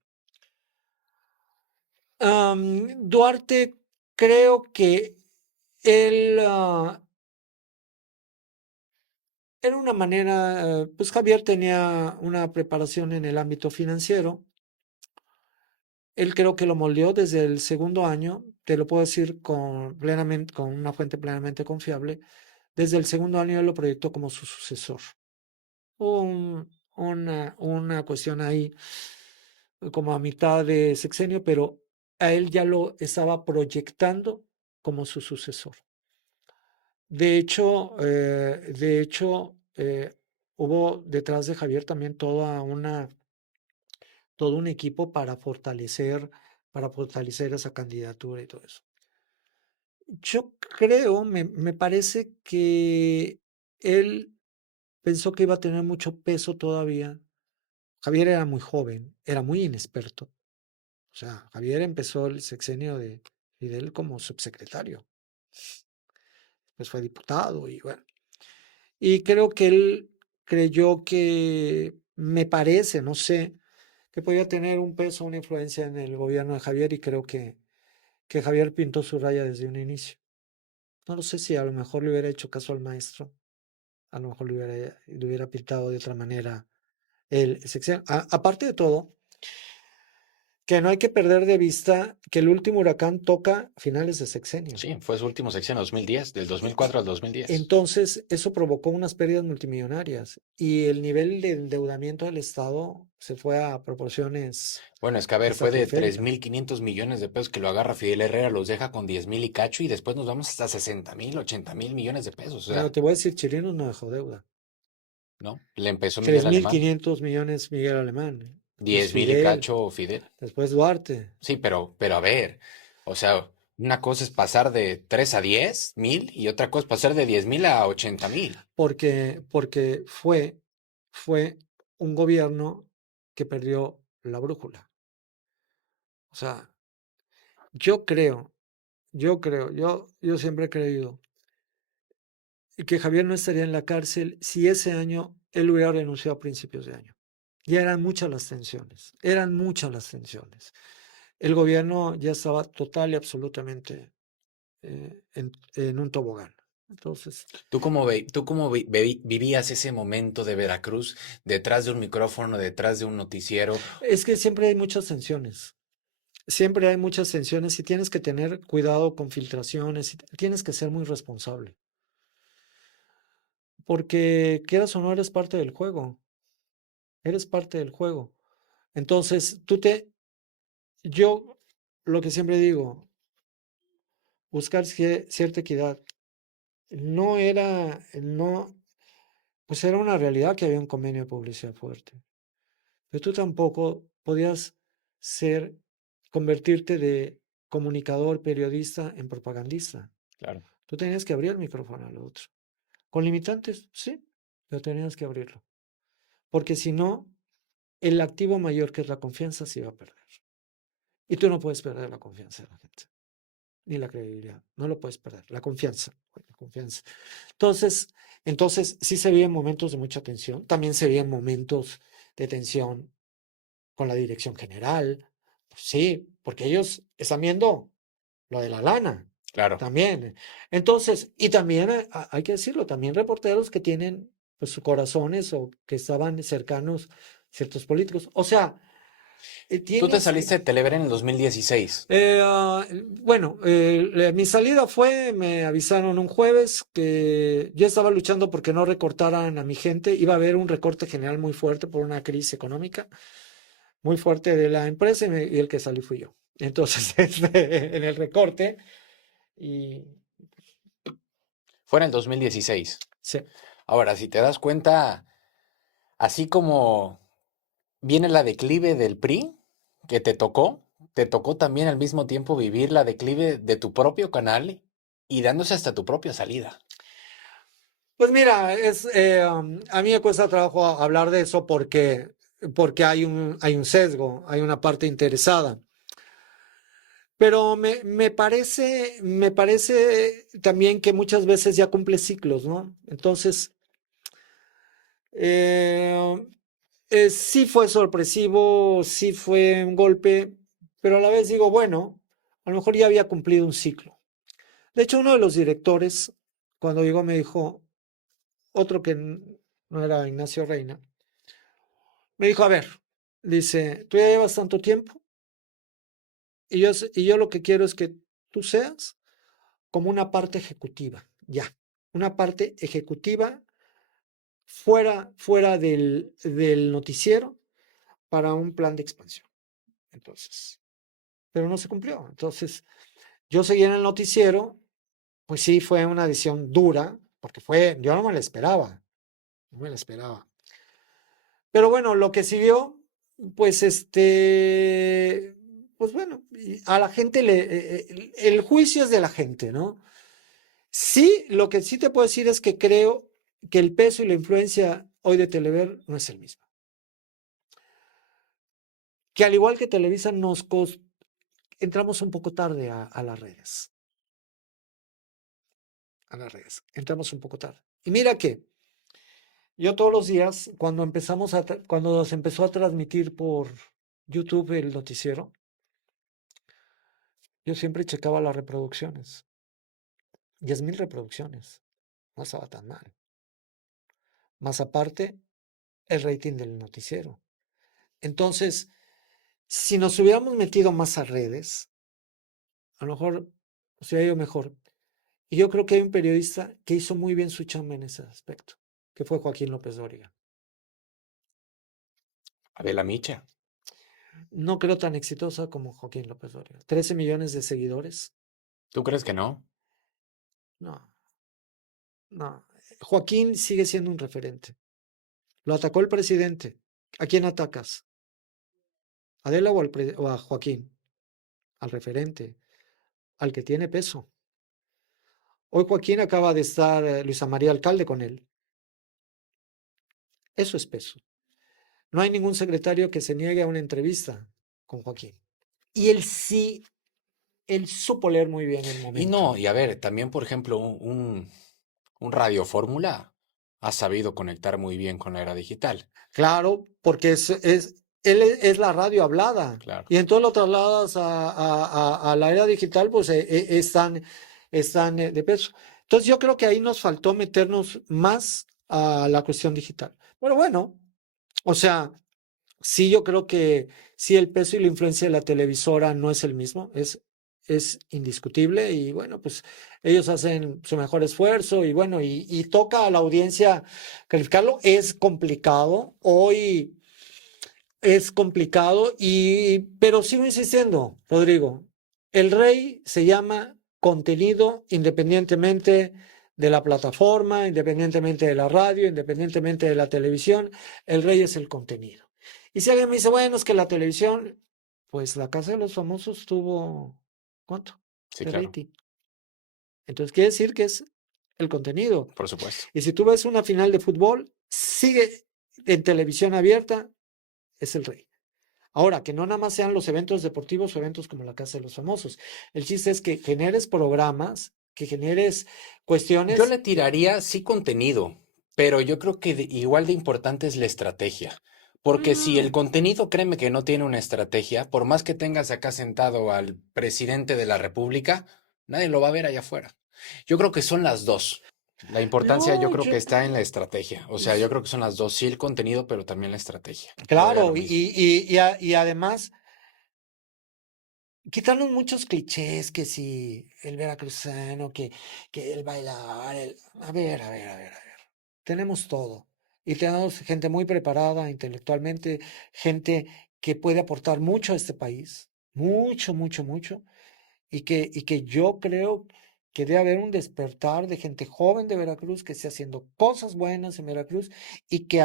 Duarte, creo que él era una manera, pues Javier tenía una preparación en el ámbito financiero. Él creo que lo moldeó desde el segundo año, te lo puedo decir con una fuente plenamente confiable. Desde el segundo año él lo proyectó como su sucesor. Una cuestión ahí como a mitad de sexenio, pero a él ya lo estaba proyectando como su sucesor. De hecho, hubo detrás de Javier también todo un equipo para fortalecer esa candidatura y todo eso. Yo creo, me parece que él pensó que iba a tener mucho peso todavía. Javier era muy joven, era muy inexperto. O sea, Javier empezó el sexenio de Fidel como subsecretario, después fue diputado y bueno. Y creo que él creyó que, me parece, no sé, que podía tener un peso, una influencia en el gobierno de Javier y creo que Javier pintó su raya desde un inicio. No lo sé si a lo mejor le hubiera hecho caso al maestro, a lo mejor le hubiera pintado de otra manera el sexenio. Aparte de todo, que no hay que perder de vista que el último huracán toca finales de sexenio. Sí, fue su último sexenio, 2010, del Y, 2004 al 2010. entonces, eso provocó unas pérdidas multimillonarias y el nivel de endeudamiento del Estado se fue a proporciones Bueno, es que a ver, fue de estratosféricas. 3.500 millones de pesos que lo agarra Fidel Herrera, los deja con 10.000 y cacho y después nos vamos hasta 60.000, 80.000 millones de pesos. O Bueno, sea, te voy a decir, Chirinos no dejó deuda. ¿no? Le empezó Tres Miguel mil Alemán, quinientos millones Miguel Alemán, pues 10.000 y Fidel, cacho Fidel. después Duarte. Sí, pero a ver. O sea, una cosa es pasar de 3 a 10,000 y otra cosa es pasar de 10,000 a 80,000. porque fue un gobierno que perdió la brújula. O sea, yo creo, yo siempre he creído que Javier no estaría en la cárcel si ese año él hubiera renunciado a principios de año. Ya eran muchas las tensiones, eran muchas las tensiones. El gobierno ya estaba total y absolutamente en un tobogán. Entonces, ¿Tú cómo vivías ese momento de Veracruz detrás de un micrófono, detrás de un noticiero? es que siempre hay muchas tensiones. Siempre hay muchas tensiones y tienes que tener cuidado con filtraciones y tienes que ser muy responsable. Porque quieras o no, eres parte del juego. Eres parte del juego. Entonces, yo lo que siempre digo, buscar cierta equidad. No, pues era una realidad que había un convenio de publicidad fuerte. Pero tú tampoco podías ser, convertirte de comunicador, periodista en propagandista. Claro. Tú tenías que abrir el micrófono al otro. Con limitantes, sí, pero tenías que abrirlo. Porque si no, el activo mayor que es la confianza se iba a perder. Y tú no puedes perder la confianza de la gente, ni la credibilidad. No lo puedes perder. La confianza. La confianza. Entonces, entonces sí se veían momentos de mucha tensión. También se veían momentos de tensión con la dirección general. Pues sí, porque ellos están viendo lo de la lana Claro. también. Entonces, y también hay que decirlo, también reporteros que tienen pues sus corazones o que estaban cercanos a ciertos políticos. O sea, Tú te tienes, saliste de Telever en el 2016. bueno, mi salida fue, me avisaron un jueves que yo estaba luchando porque no recortaran a mi gente, iba a haber un recorte general muy fuerte por una crisis económica muy fuerte de la empresa y el que salí fui yo. Entonces, en el recorte, y Fue en el 2016. sí. Ahora, si te das cuenta, así como viene la declive del PRI, que te tocó también al mismo tiempo vivir la declive de tu propio canal y dándose hasta tu propia salida. Pues mira, a mí me cuesta trabajo hablar de eso porque hay un sesgo, hay una parte interesada. Pero me parece también que muchas veces ya cumple ciclos, ¿no? Entonces, eh, sí fue sorpresivo, sí fue un golpe, pero a la vez digo, bueno, a lo mejor ya había cumplido un ciclo. De hecho, uno de los directores, cuando llegó, me dijo, otro que no era Ignacio Reina, me dijo, a ver, dice, tú ya llevas tanto tiempo y yo lo que quiero es que tú seas como una parte ejecutiva, ya, una parte ejecutiva fuera del noticiero para un plan de expansión. Entonces, pero no se cumplió. Entonces, yo seguí en el noticiero, pues sí, fue una decisión dura, porque yo no me la esperaba, no me la esperaba. Pero bueno, lo que siguió, pues pues bueno, a la gente el juicio es de la gente, ¿no? Sí, lo que sí te puedo decir es que creo que el peso y la influencia hoy de Telever no es el mismo. Que al igual que Televisa entramos un poco tarde a las redes, entramos un poco tarde. Y mira que yo todos los días, cuando se empezó a transmitir por YouTube el noticiero, yo siempre checaba las reproducciones. 10,000 reproducciones. No estaba tan mal. Más aparte, el rating del noticiero. Entonces, si nos hubiéramos metido más a redes, a lo mejor nos hubiera ido mejor. Y yo creo que hay un periodista que hizo muy bien su chamba en ese aspecto, que fue Joaquín López Dóriga. Adela Micha. No creo tan exitosa como Joaquín López Dóriga. 13 millones de seguidores. ¿Tú crees que no? No, no. Joaquín sigue siendo un referente. Lo atacó el presidente. ¿A quién atacas? ¿A Adela o a Joaquín? Al referente. al que tiene peso. Hoy Joaquín acaba de estar Luisa María Alcalde con él. Eso es peso. No hay ningún secretario que se niegue a una entrevista con Joaquín. Y él sí, él supo leer muy bien el Y momento. no, y a ver, también, por ejemplo, un Radio Fórmula ha sabido conectar muy bien con la era digital. Claro, porque él es la radio hablada. Claro. Y entonces lo trasladas a la era digital, pues están de peso. Entonces yo creo que ahí nos faltó meternos más a la cuestión digital. Pero bueno, o sea, sí, yo creo que sí el peso y la influencia de la televisora no es el mismo, es indiscutible y bueno, pues ellos hacen su mejor esfuerzo y bueno, y toca a la audiencia calificarlo. Es complicado, hoy es complicado, pero sigo insistiendo, Rodrigo, el rey se llama contenido independientemente de la plataforma, independientemente de la radio, independientemente de la televisión, el rey es el contenido. Y si alguien me dice, bueno, es que la televisión, pues la Casa de los Famosos tuvo, ¿cuánto? Sí, De claro, rating. Entonces quiere decir que es el contenido. por supuesto. Y si tú ves una final de fútbol, sigue en televisión abierta, es el rey. Ahora, que no nada más sean los eventos deportivos o eventos como la Casa de los Famosos. El chiste es que generes programas, que generes Yo cuestiones. le tiraría sí contenido, pero yo creo que igual de importante es la estrategia. Porque si el Mm, contenido, créeme que no tiene una estrategia, por más que tengas acá sentado al presidente de la República, nadie lo va a ver allá afuera. Yo creo que son las dos. La importancia yo no, creo que está en la estrategia. O sea, yo creo que son las dos, sí el contenido, pero también la estrategia. Yo haría lo claro, mismo. y además, quitarnos muchos clichés, que si el veracruzano, que el bailar, a ver, a ver, a ver, a ver. Tenemos todo. Y tenemos gente muy preparada intelectualmente, gente que puede aportar mucho a este país, mucho, mucho, mucho. Y que yo creo que debe haber un despertar de gente joven de Veracruz que esté haciendo cosas buenas en Veracruz y que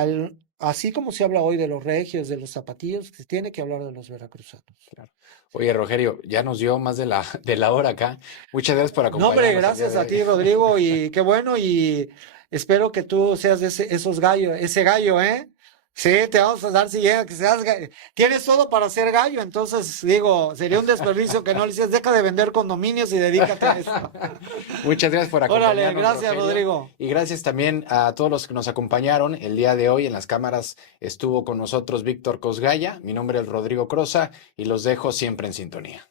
así como se habla hoy de los regios, de los zapatillos, se tiene que hablar de los veracruzanos. Claro. Oye, Rogerio, ya nos dio más de de la hora acá. Muchas gracias por No, hombre, acompañarnos el día gracias de a hoy. ti, Rodrigo, y qué bueno, y espero que tú seas de esos gallos, ese gallo, ¿eh? Sí, te vamos a dar si llega que seas gallo. Tienes todo para ser gallo, entonces digo, sería un desperdicio que no le dices, deja de vender condominios y dedícate a esto. Muchas gracias por Órale, acompañarnos, gracias, Rogelio. Rodrigo. Y gracias también a todos los que nos acompañaron el día de hoy. En las cámaras estuvo con nosotros Víctor Cosgaya. Mi nombre es Rodrigo Crosa y los dejo siempre en sintonía.